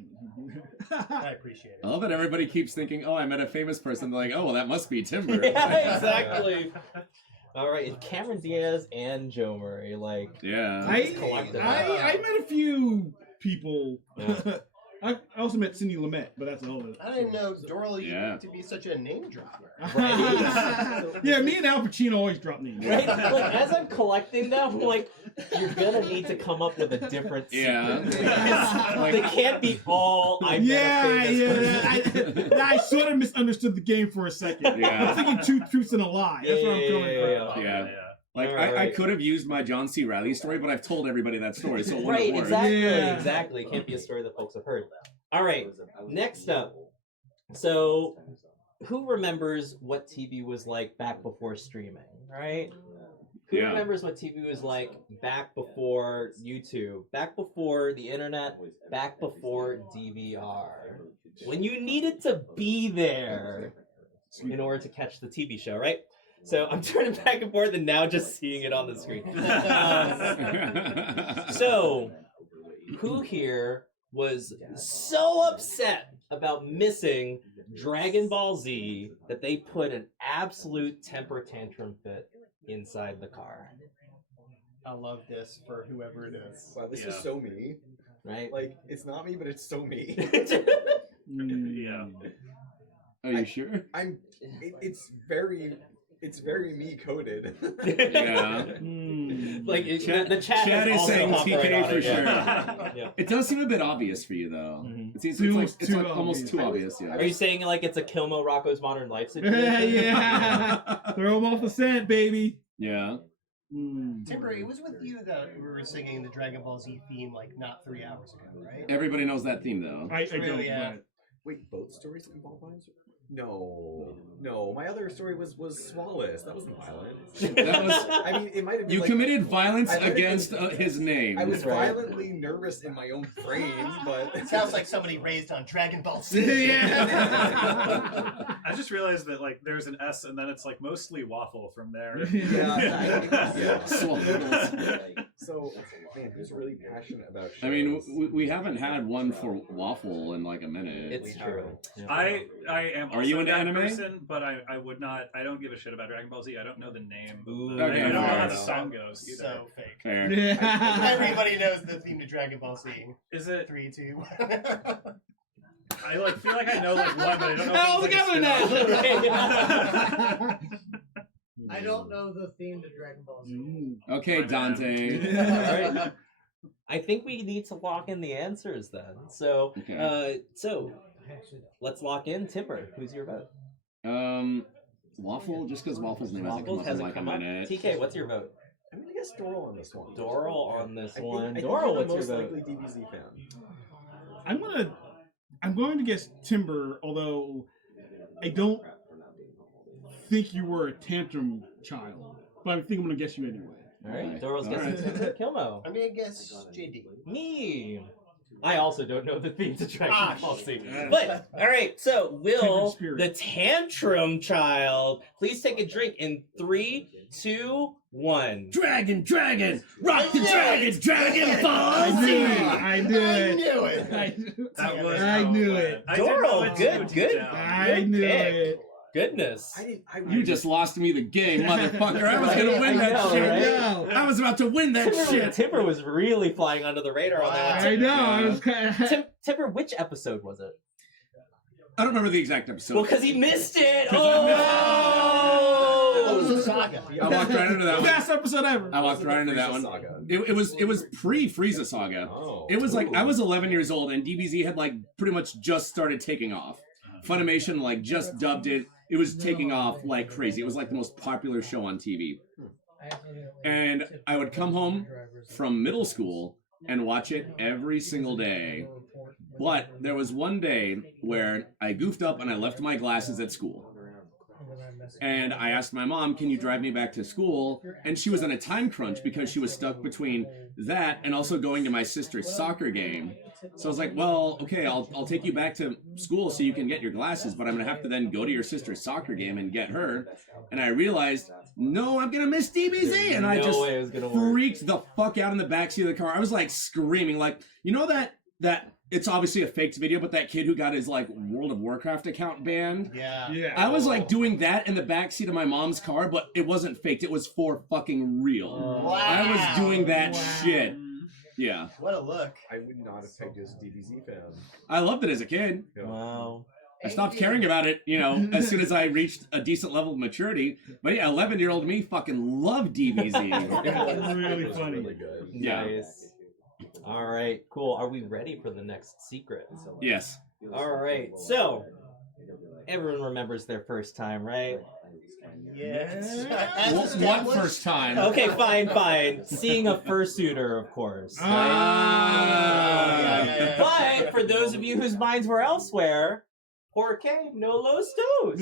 I appreciate it. I love that everybody keeps thinking, oh, I met a famous person. They're like, oh, well, that must be Timber. Yeah, exactly. All right, Cameron Diaz and Joe Murray, like Yeah. I met a few people. I also met Cindy Lumet, but that's all. I didn't know Doral used to be such a name dropper. Yeah, me and Al Pacino always drop names. Right? Like, as I'm collecting them, I'm like, you're gonna need to come up with a different sequence. Yeah. They can't be all I met a famous person. I sort of misunderstood the game for a second. Yeah. I'm thinking 2 truths and a lie. That's where I'm coming from. Yeah. Like, I could have used my John C. Reilly story, but I've told everybody that story, so it wouldn't Right, work. exactly. It can't be a story that folks have heard. All right, next up. So, who remembers what TV was like back before streaming, right? Who Yeah. remembers what TV was like back before YouTube, back before the internet, back before DVR? When you needed to be there in order to catch the TV show, right? So I'm turning back and forth and now just seeing it on the screen. So, who here was so upset about missing Dragon Ball Z that they put an absolute temper tantrum fit inside the car? I love this for whoever it is. Wow, this is so me. Right? Like, it's not me, but it's so me. Yeah. Are you sure? It's very me coded. Yeah. Like the chat is also saying hopped TK right on for it, sure. Yeah. It does seem a bit obvious for you, though. It seems it's like almost too obvious. Yeah. Are you saying like it's a Kilmo Rocco's Modern Life situation? Yeah. Throw him off the scent, baby. Yeah. Timber, it was with you that we were singing the Dragon Ball Z theme like not 3 hours ago, right? Everybody knows that theme, though. I don't. Yeah. Wait, both stories involve violence? No. My other story was Swallows. That wasn't violent. That was. I mean, it might have been. You like, committed violence I might have against been- his name. I was violently nervous in my own frame, but It sounds like somebody raised on Dragon Ball Z. I just realized that like there's an S and then it's like mostly waffle from there. yeah. Swallows. So, man, who's really passionate about shows? I mean, we haven't had one for waffle in like a minute. It's true. Yeah. I am. Are you also into that anime? Person, but I would not. I don't give a shit about Dragon Ball Z. I don't know the name. Ooh. Okay, I don't know fair how the enough. song goes either. So fake. Fair. Everybody knows the theme to Dragon Ball Z. Is it? 3, 2, 1. I like feel like I know like one, but I don't know. All if it's together like a now. I don't know the theme to Dragon Ball Z. Okay, Dante. All right. I think we need to lock in the answers then. So, Okay. so let's lock in. Timber, who's your vote? Waffle, just because Waffle's name hasn't come Waffles up in hasn't like a come up. minute. TK, what's your vote? I'm gonna guess Doral on this one. Doral on this I one. think Doral, you're the what's your most vote? likely DBZ fan. I'm going to guess Timber, although I don't think you were a tantrum child. But I think I'm going to guess you anyway. All right, Right. Doral's All guessing right. Timber. Kilmo. I'm gonna guess JD. Me. I also don't know the theme to Dragon Ah, Ball Z. shit. But, alright, so Will, Kindred spirit. the tantrum child, please take a drink in 3, 2, 1. Dragon, rock the dragon, Dragon I knew it. I knew I it. knew it. That was. I knew it. I did know Doral, it good, too, good. deep down. I knew pick. it. Goodness. You just lost me the game, motherfucker. I was gonna win that know, shit. right? No. I was about to win that shit. Timber was really flying under the radar on that one. I know. I was kind of... Timber, which episode was it? I don't remember the exact episode. Well, because he missed it. Oh, it was Oh! a saga. I walked right into that one. Best episode ever. I walked right into that one. Saga. It was pre-Frieza Saga. Oh. It was like I was 11 years old and DBZ had like pretty much just started taking off. Funimation like just dubbed it. It was taking off like crazy. It was like the most popular show on TV. And I would come home from middle school and watch it every single day. But there was one day where I goofed up and I left my glasses at school. And I asked my mom, can you drive me back to school? And she was on a time crunch because she was stuck between that and also going to my sister's soccer game. So I was like, well, okay, I'll take you back to school so you can get your glasses, but I'm going to have to then go to your sister's soccer game and get her. And I realized, no, I'm going to miss DBZ. And I No just way it was gonna work. freaked the fuck out in the backseat of the car. I was like screaming, like, you know that it's obviously a faked video, but that kid who got his like World of Warcraft account banned? Yeah. Yeah. I was like doing that in the backseat of my mom's car, but it wasn't faked. It was for fucking real. Wow. I was doing that shit. Yeah. What a look. I would not have pegged you as a DBZ fan. I loved it as a kid. Wow. I stopped caring about it, you know, as soon as I reached a decent level of maturity. But yeah, 11-year-old me fucking loved DBZ. It was really funny. Really good. Yeah. Nice. All right, cool. Are we ready for the next secret? Yes. All right, so everyone remembers their first time, right? Yes. What first time? Okay, fine. Seeing a fursuiter, of course. Right? Ah. But for those of you whose minds were elsewhere, Porque no los dos.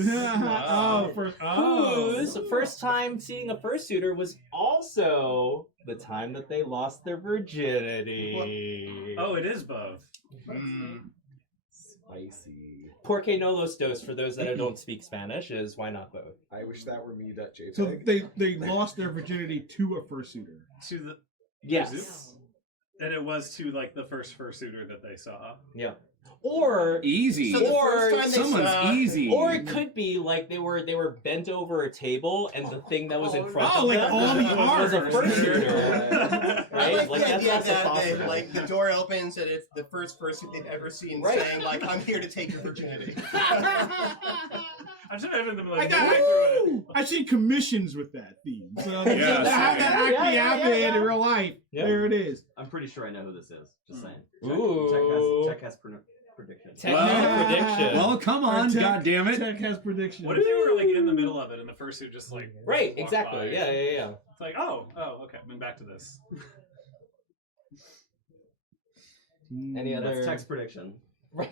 Whose first time seeing a fursuiter was also the time that they lost their virginity. Oh, it is both. Spicy. Porque no los dos, for those that don't speak Spanish, is why not both? I wish that were me, JPEG. So they lost their virginity to a fursuiter. To the Yes. And it was to like the first fursuiter that they saw. Yeah. Or easy. So the or first time they someone's saw- easy. Or it could be like they were bent over a table and the thing that was in front of like them all the was a arms. fursuiter. I Right? like the that's idea also that possible. like the door opens and it's the first fursuit they've ever seen Right. saying like, "I'm here to take your virginity." I'm just having them I like got, going through it. I've seen commissions with that theme. So Yeah, they have that yeah, actually yeah, happening yeah. in real life. Yeah. There it is. I'm pretty sure I know who this is. Just saying. Ooh. Tech has predictions. Tech Well- has prediction. Well, come on, Tech- God damn it! Tech has predictions. What if they were like in the middle of it and the fursuit just like Right, walked exactly. by? Yeah. It's like, oh, okay. I'm back to this. Any other That's Tech's prediction. Right.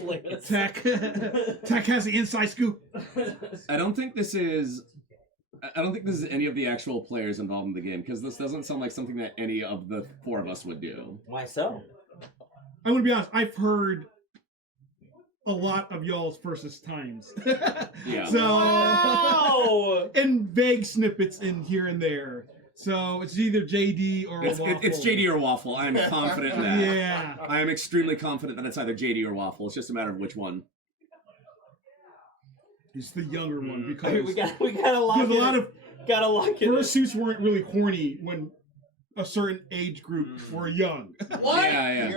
Bliss. Tech has the inside scoop. I don't think this is any of the actual players involved in the game, because this doesn't sound like something that any of the four of us would do. Why so? I'm gonna be honest. I've heard a lot of y'all's versus times. Yeah. So Wow! and vague snippets in here and there. So it's either JD or It's Waffle. JD or Waffle. I'm confident in that. Yeah. I am extremely confident that it's either JD or Waffle. It's just a matter of which one. He's the younger one Okay, because we gotta lock because it. a lot of Gotta lock it. fursuits weren't really horny when a certain age group were young. What? Yeah.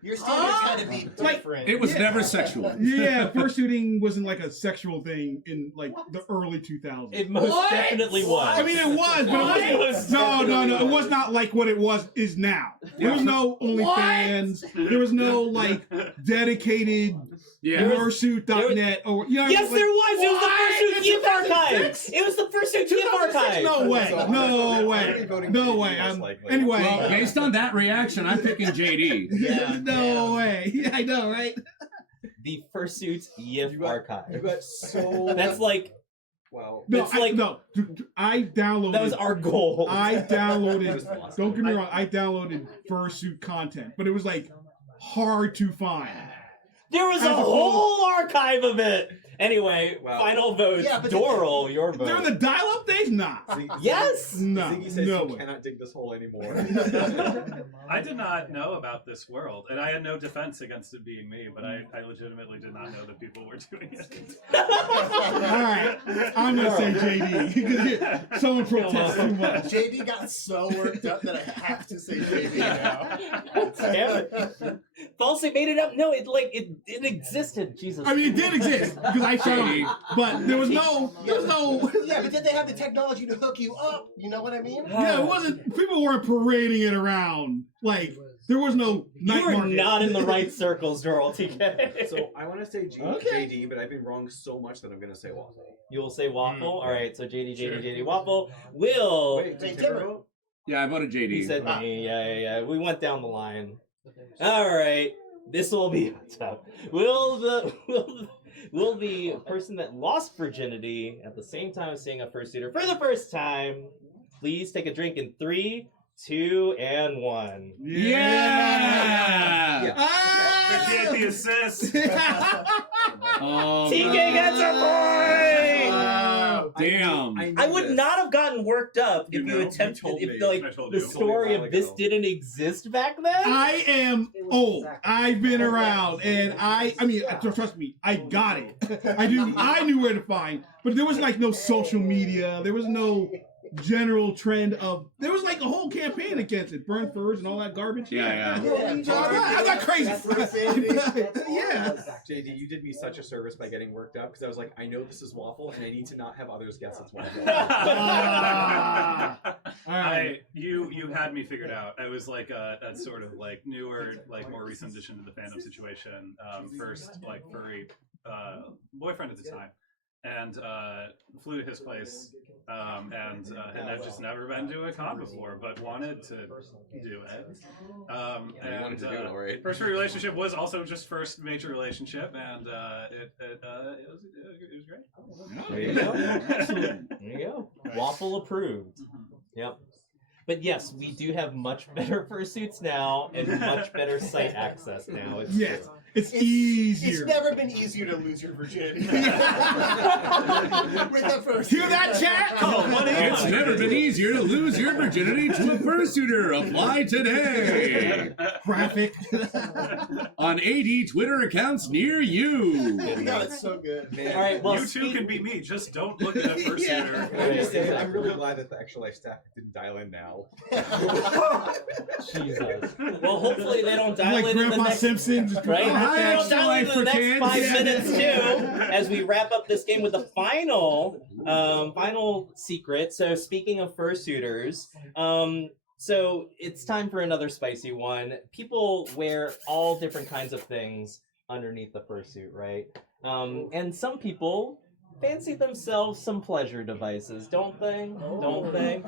Your standards gotta be different. It was never sexual. Yeah, fursuiting wasn't like a sexual thing in like the early 2000s. It most definitely was. I mean, it was, but it wasn't. No. It was not like what it is now. There was no OnlyFans. There was no like dedicated fursuit.net or you know. Yes, like, there was. It was the Fursuit It's GIF archive. 2006. It was the Fursuit GIF archive. No way. So, No way. most likely. Anyway. Well, based on that reaction, I'm picking JD. No way. Yeah, I know, right? The Fursuit GIF archive. You got so. That's like Wow. No, It's like- I downloaded. that was our goal. I downloaded. Just Don't get me wrong. I downloaded fursuit content, but it was like hard to find. There was a As opposed- whole archive of it. Anyway, Wow. final votes. Yeah, but Doral, your vote. During the dial-up days, nah. Yes. No, Ziggy says no you way. cannot dig this hole anymore. I did not know about this world, and I had no defense against it being me, but I legitimately did not know that people were doing it. All right, I'm gonna say JD because someone protests too much. JD got so worked up that I have to say JD now. Damn it. Falsely made it up. No, it existed. Jesus. I mean, it did exist because I found it, but there was no. Yeah, but did they have the technology to hook you up? You know what I mean? Yeah, it wasn't. People weren't parading it around. Like there was no night You were market. not in the right circles, Doral TK. So I want to say JD, but I've been wrong so much that I'm going to say Waffle. You'll say Waffle? Alright, so JD, Waffle. Will. Wait, did Timber vote? Yeah, I voted JD. He said me. Yeah. We went down the line. Alright. This will be tough. Will the person that lost virginity at the same time as seeing a fursuiter for the first time please take a drink in 3, 2, and 1? Yeah! Appreciate the assist. Oh, TK gets a point! wow. Damn. I would not have gotten worked up if you attempted told if me. like I told the you. story of this didn't exist back then. I am old. I've been around, and I mean, trust me, I got it. I knew where to find, but there was like no social media. There was no general trend of. There was like a whole campaign against it, burn furs and all that garbage. Yeah. So I'm not crazy. Yeah. JD, you did me such a service by getting worked up because I was like, I know this is Waffle, and I need to not have others guess it's Waffle. You had me figured out. I was like a sort of like newer, like more recent addition to the fandom situation. First like furry boyfriend at the time. and flew to his place. And had just never been to a con before, but wanted to do it. Wanted to do it, all right. First relationship was also just first major relationship, and it was great. There you go. There you go. Waffle approved. Yep. But yes, we do have much better fursuits now and much better site access now. Yes, it's easier. It's never been easier to lose your virginity. With the first. Hear that, chat? It's never been easier to lose your virginity to a fursuiter. Apply today. Graphic. On 80 Twitter accounts near you. No, it's so good. Man, All right, well, You too can be me. Just don't look at a fursuiter. I'm really glad that the actual life staff didn't dial in now. Jesus. Well, hopefully they don't dial Like in the Grandpa next... Simpson. Just Right? Hi, They don't extra dial life in for the next kids. 5 Yeah. minutes too, as we wrap up this game with the final secret. So speaking of fursuiters, so it's time for another spicy one. People wear all different kinds of things underneath the fursuit, right? And some people fancy themselves some pleasure devices, don't they? Don't they?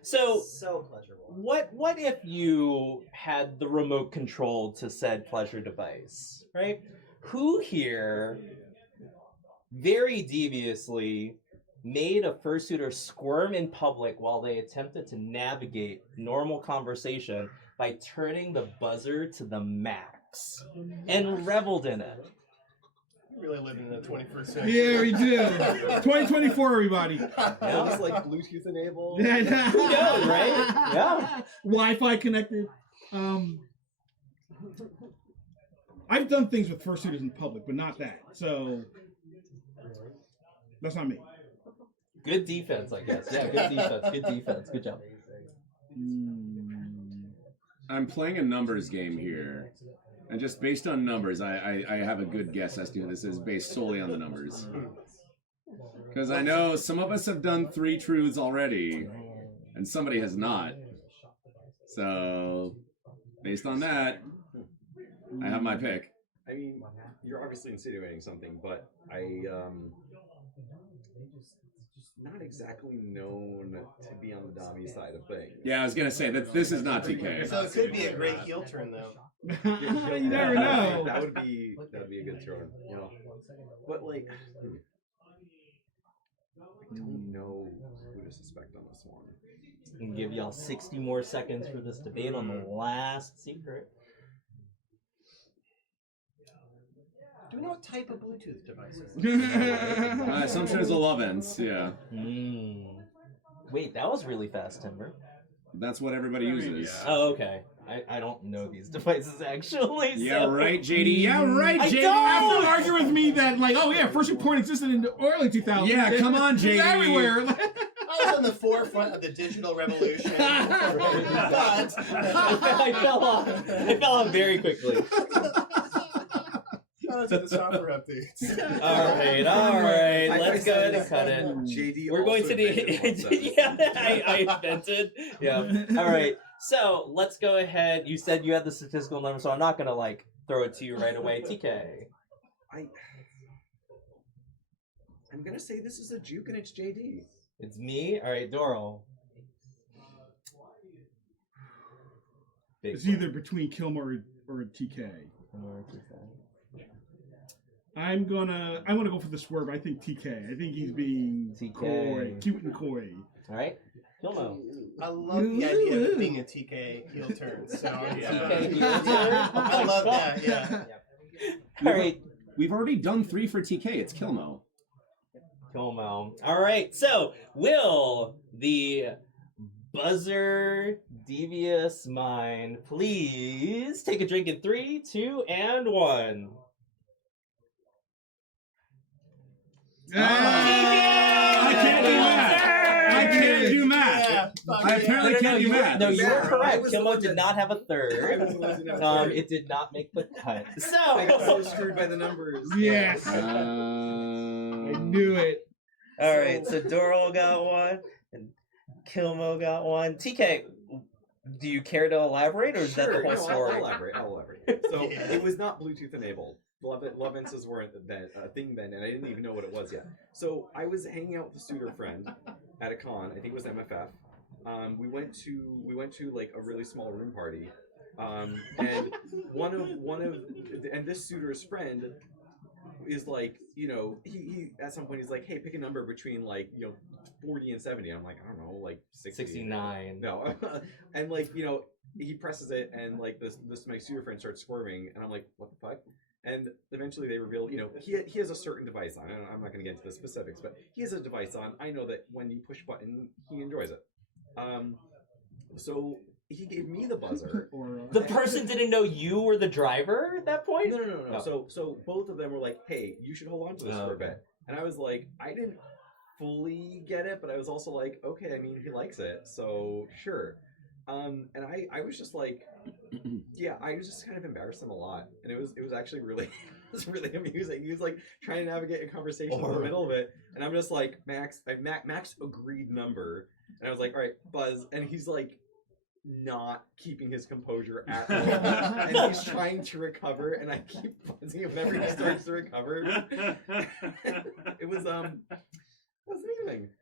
So pleasurable. what if you had the remote control to said pleasure device, right? Who here very deviously made a fursuiter squirm in public while they attempted to navigate normal conversation by turning the buzzer to the max and reveled in it? Really living in the 21st century. Yeah, we do. 2024, everybody. Yeah. Just like Bluetooth enabled. Who knows, right? Yeah. Wi-Fi connected. I've done things with fursuiters in public, but not that. So that's not me. Good defense, I guess. Yeah, good defense. Good defense. Good job. I'm playing a numbers game here. And just based on numbers, I have a good guess as to who this is based solely on the numbers. Because I know some of us have done 3 truths already, and somebody has not. So, based on that, I have my pick. I mean, you're obviously insinuating something, but not exactly known to be on the Dami side of things. Yeah, I was gonna say that this is not TK. So it could be a great heel turn, though. You never know. That would be a good turn. Yeah. But like, I don't know who to suspect on this one. And give y'all 60 more seconds for this debate on the last secret. Do we know what type of Bluetooth device it is? My assumption is a love ends, yeah. Wait, that was really fast, Timber. That's what everybody uses. Oh, okay. I don't know these devices actually. Yeah, so. right, JD. Yeah, right, JD. Don't argue with me that, like, oh yeah, fursuit porn existed in the early 2000s. Yeah, come on, It's JD. everywhere. I was on the forefront of the digital revolution. But I fell off very quickly. I was at the software updates. All right. Let's go ahead and cut it. JD. We're going to the yeah. I invented. Yeah. All right. So let's go ahead. You said you had the statistical number, so I'm not gonna like throw it to you right away. TK. I'm gonna say this is a juke and it's JD. It's me. All right, Doral. It's either between Kilmer or TK. I'm gonna go for the swerve. I think TK. I think he's being coy, cute and coy. All right, Kilmo. I love the idea of it being a TK heel turn. So TK heel turn. I love that. Yeah. All right, We've already done 3 for TK. It's Kilmo. Kilmo. All right. So will the buzzer devious mind please take a drink in 3, 2, and 1. I can't do math. I can't do math. I apparently can't do math. No, you were correct. Kilmo did not have a third. It did not make the cut. I got so So. screwed by the numbers. Yes. I knew it. All right. So Doral got 1, and Kilmo got 1. TK, do you care to elaborate, or is that the whole story? I'll elaborate. So it was not Bluetooth enabled. love instances weren't a thing then, and I didn't even know what it was yet. So I was hanging out with a suitor friend at a con. I think it was MFF. We went to like a really small room party, and one of this suitor's friend is like, you know, he at some point he's like, hey, pick a number between like, you know, 40 and 70. I'm like, I don't know, like 60. 69. No, and like, you know, he presses it, and like this my suitor friend starts squirming, and I'm like, what the fuck? And eventually they reveal, you know, he has a certain device on. I'm not going to get into the specifics, but he has a device on. I know that when you push a button, he enjoys it. So he gave me the buzzer. The person didn't know you were the driver at that point? No. Oh. So both of them were like, hey, you should hold on to this for a bit. And I was like, I didn't fully get it, but I was also like, okay, I mean, he likes it, so sure. And I was just like, yeah, I was just kind of embarrassed him a lot, and it was actually really, it was really amusing. He was like trying to navigate a conversation in the middle of it, and I'm just like, Max agreed number, and I was like, all right, buzz, and he's like not keeping his composure at all, and he's trying to recover, and I keep buzzing him whenever he starts to recover. It was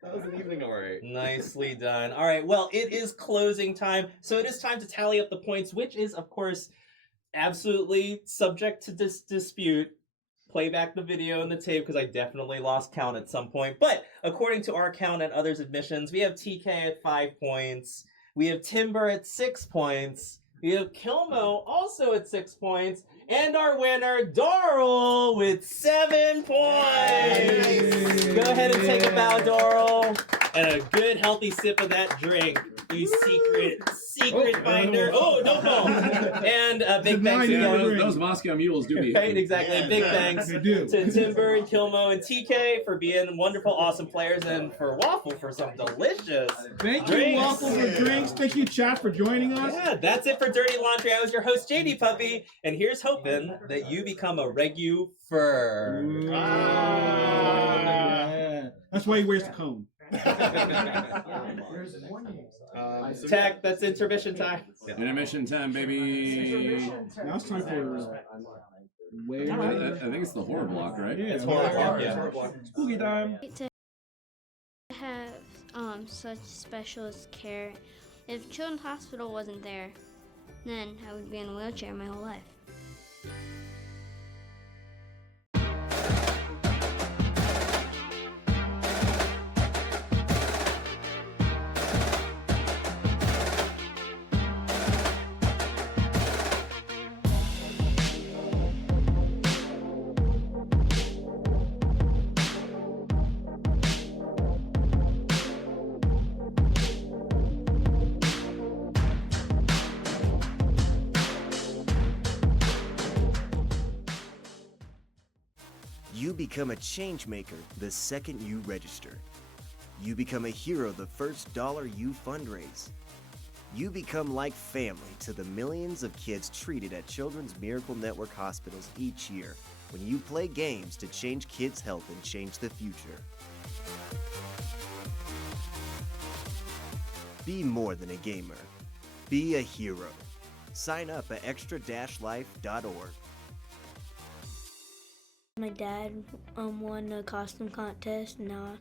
That was an evening, all right. Nicely done. All right, well, it is closing time, so it is time to tally up the points, which is, of course, absolutely subject to dispute. Play back the video and the tape, because I definitely lost count at some point. But according to our count and others' admissions, we have TK at 5 points. We have Timber at 6 points. We have Kilmo also at 6 points. And our winner, Doral, with 7 points. Nice. Go ahead and take a bow, Doral. And a good, healthy sip of that drink. You secret finder. Oh, don't fall. And big thanks again. Those Moscow mules do me. Right, exactly. Yeah. Big thanks to Timber and Kilmo and TK for being wonderful, awesome players, and for Waffle for some delicious Thank drinks. you, Waffle, for drinks. Thank you, chat, for joining us. Yeah, that's it for Dirty Laundry. I was your host, JD Puppy, and here's hoping that you become a regu-fur. Yeah. That's why he wears the cone. Tech, that's intermission time. Intermission time, baby. Now it's time for I think it's the horror block, right? Yeah, it's horror block. Yeah. Spooky time. To have such special care. If Children's Hospital wasn't there, then I would be in a wheelchair my whole life. You become a change maker the second you register. You become a hero the first dollar you fundraise. You become like family to the millions of kids treated at Children's Miracle Network hospitals each year when you play games to change kids' health and change the future. Be more than a gamer. Be a hero. Sign up at extra-life.org. My dad won a costume contest. Now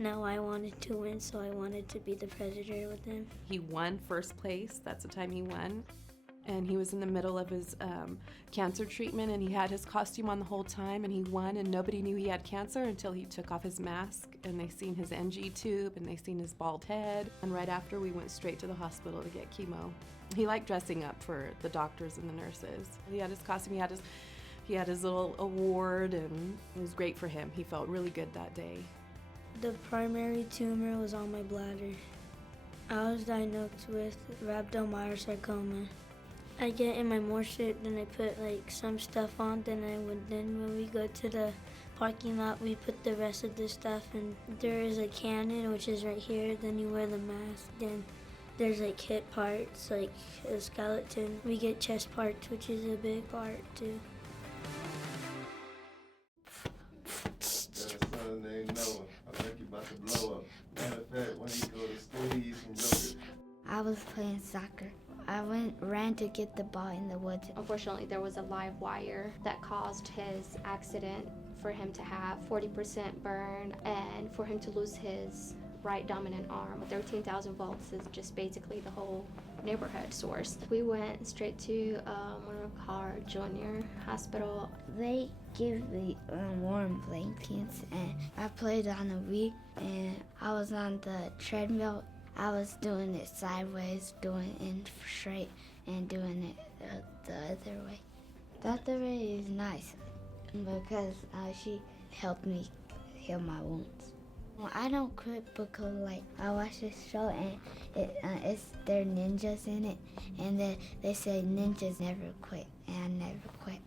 I wanted to win, so I wanted to be the president with him. He won first place. That's the time he won. And he was in the middle of his cancer treatment, and he had his costume on the whole time, and he won, and nobody knew he had cancer until he took off his mask, and they seen his NG tube, and they seen his bald head. And right after, we went straight to the hospital to get chemo. He liked dressing up for the doctors and the nurses. He had his costume, he had his little award, and it was great for him. He felt really good that day. The primary tumor was on my bladder. I was diagnosed with rhabdomyosarcoma. I get in my morphine, then I put like some stuff on, then when we go to the parking lot, we put the rest of the stuff, and there is a cannon, which is right here, then you wear the mask, then there's like hip parts, like a skeleton. We get chest parts, which is a big part too. I was playing soccer. I ran to get the ball in the woods. Unfortunately, there was a live wire that caused his accident for him to have 40% burn and for him to lose his right dominant arm. 13,000 volts is just basically the whole neighborhood source. We went straight to Carr Junior Hospital. They give me warm blankets, and I played on the Wii, and I was on the treadmill. I was doing it sideways, doing it straight, and doing it the other way. The other way is nice because she helped me heal my wounds. Well, I don't quit because I watched this show and there are ninjas in it, and they say ninjas never quit, and I never quit.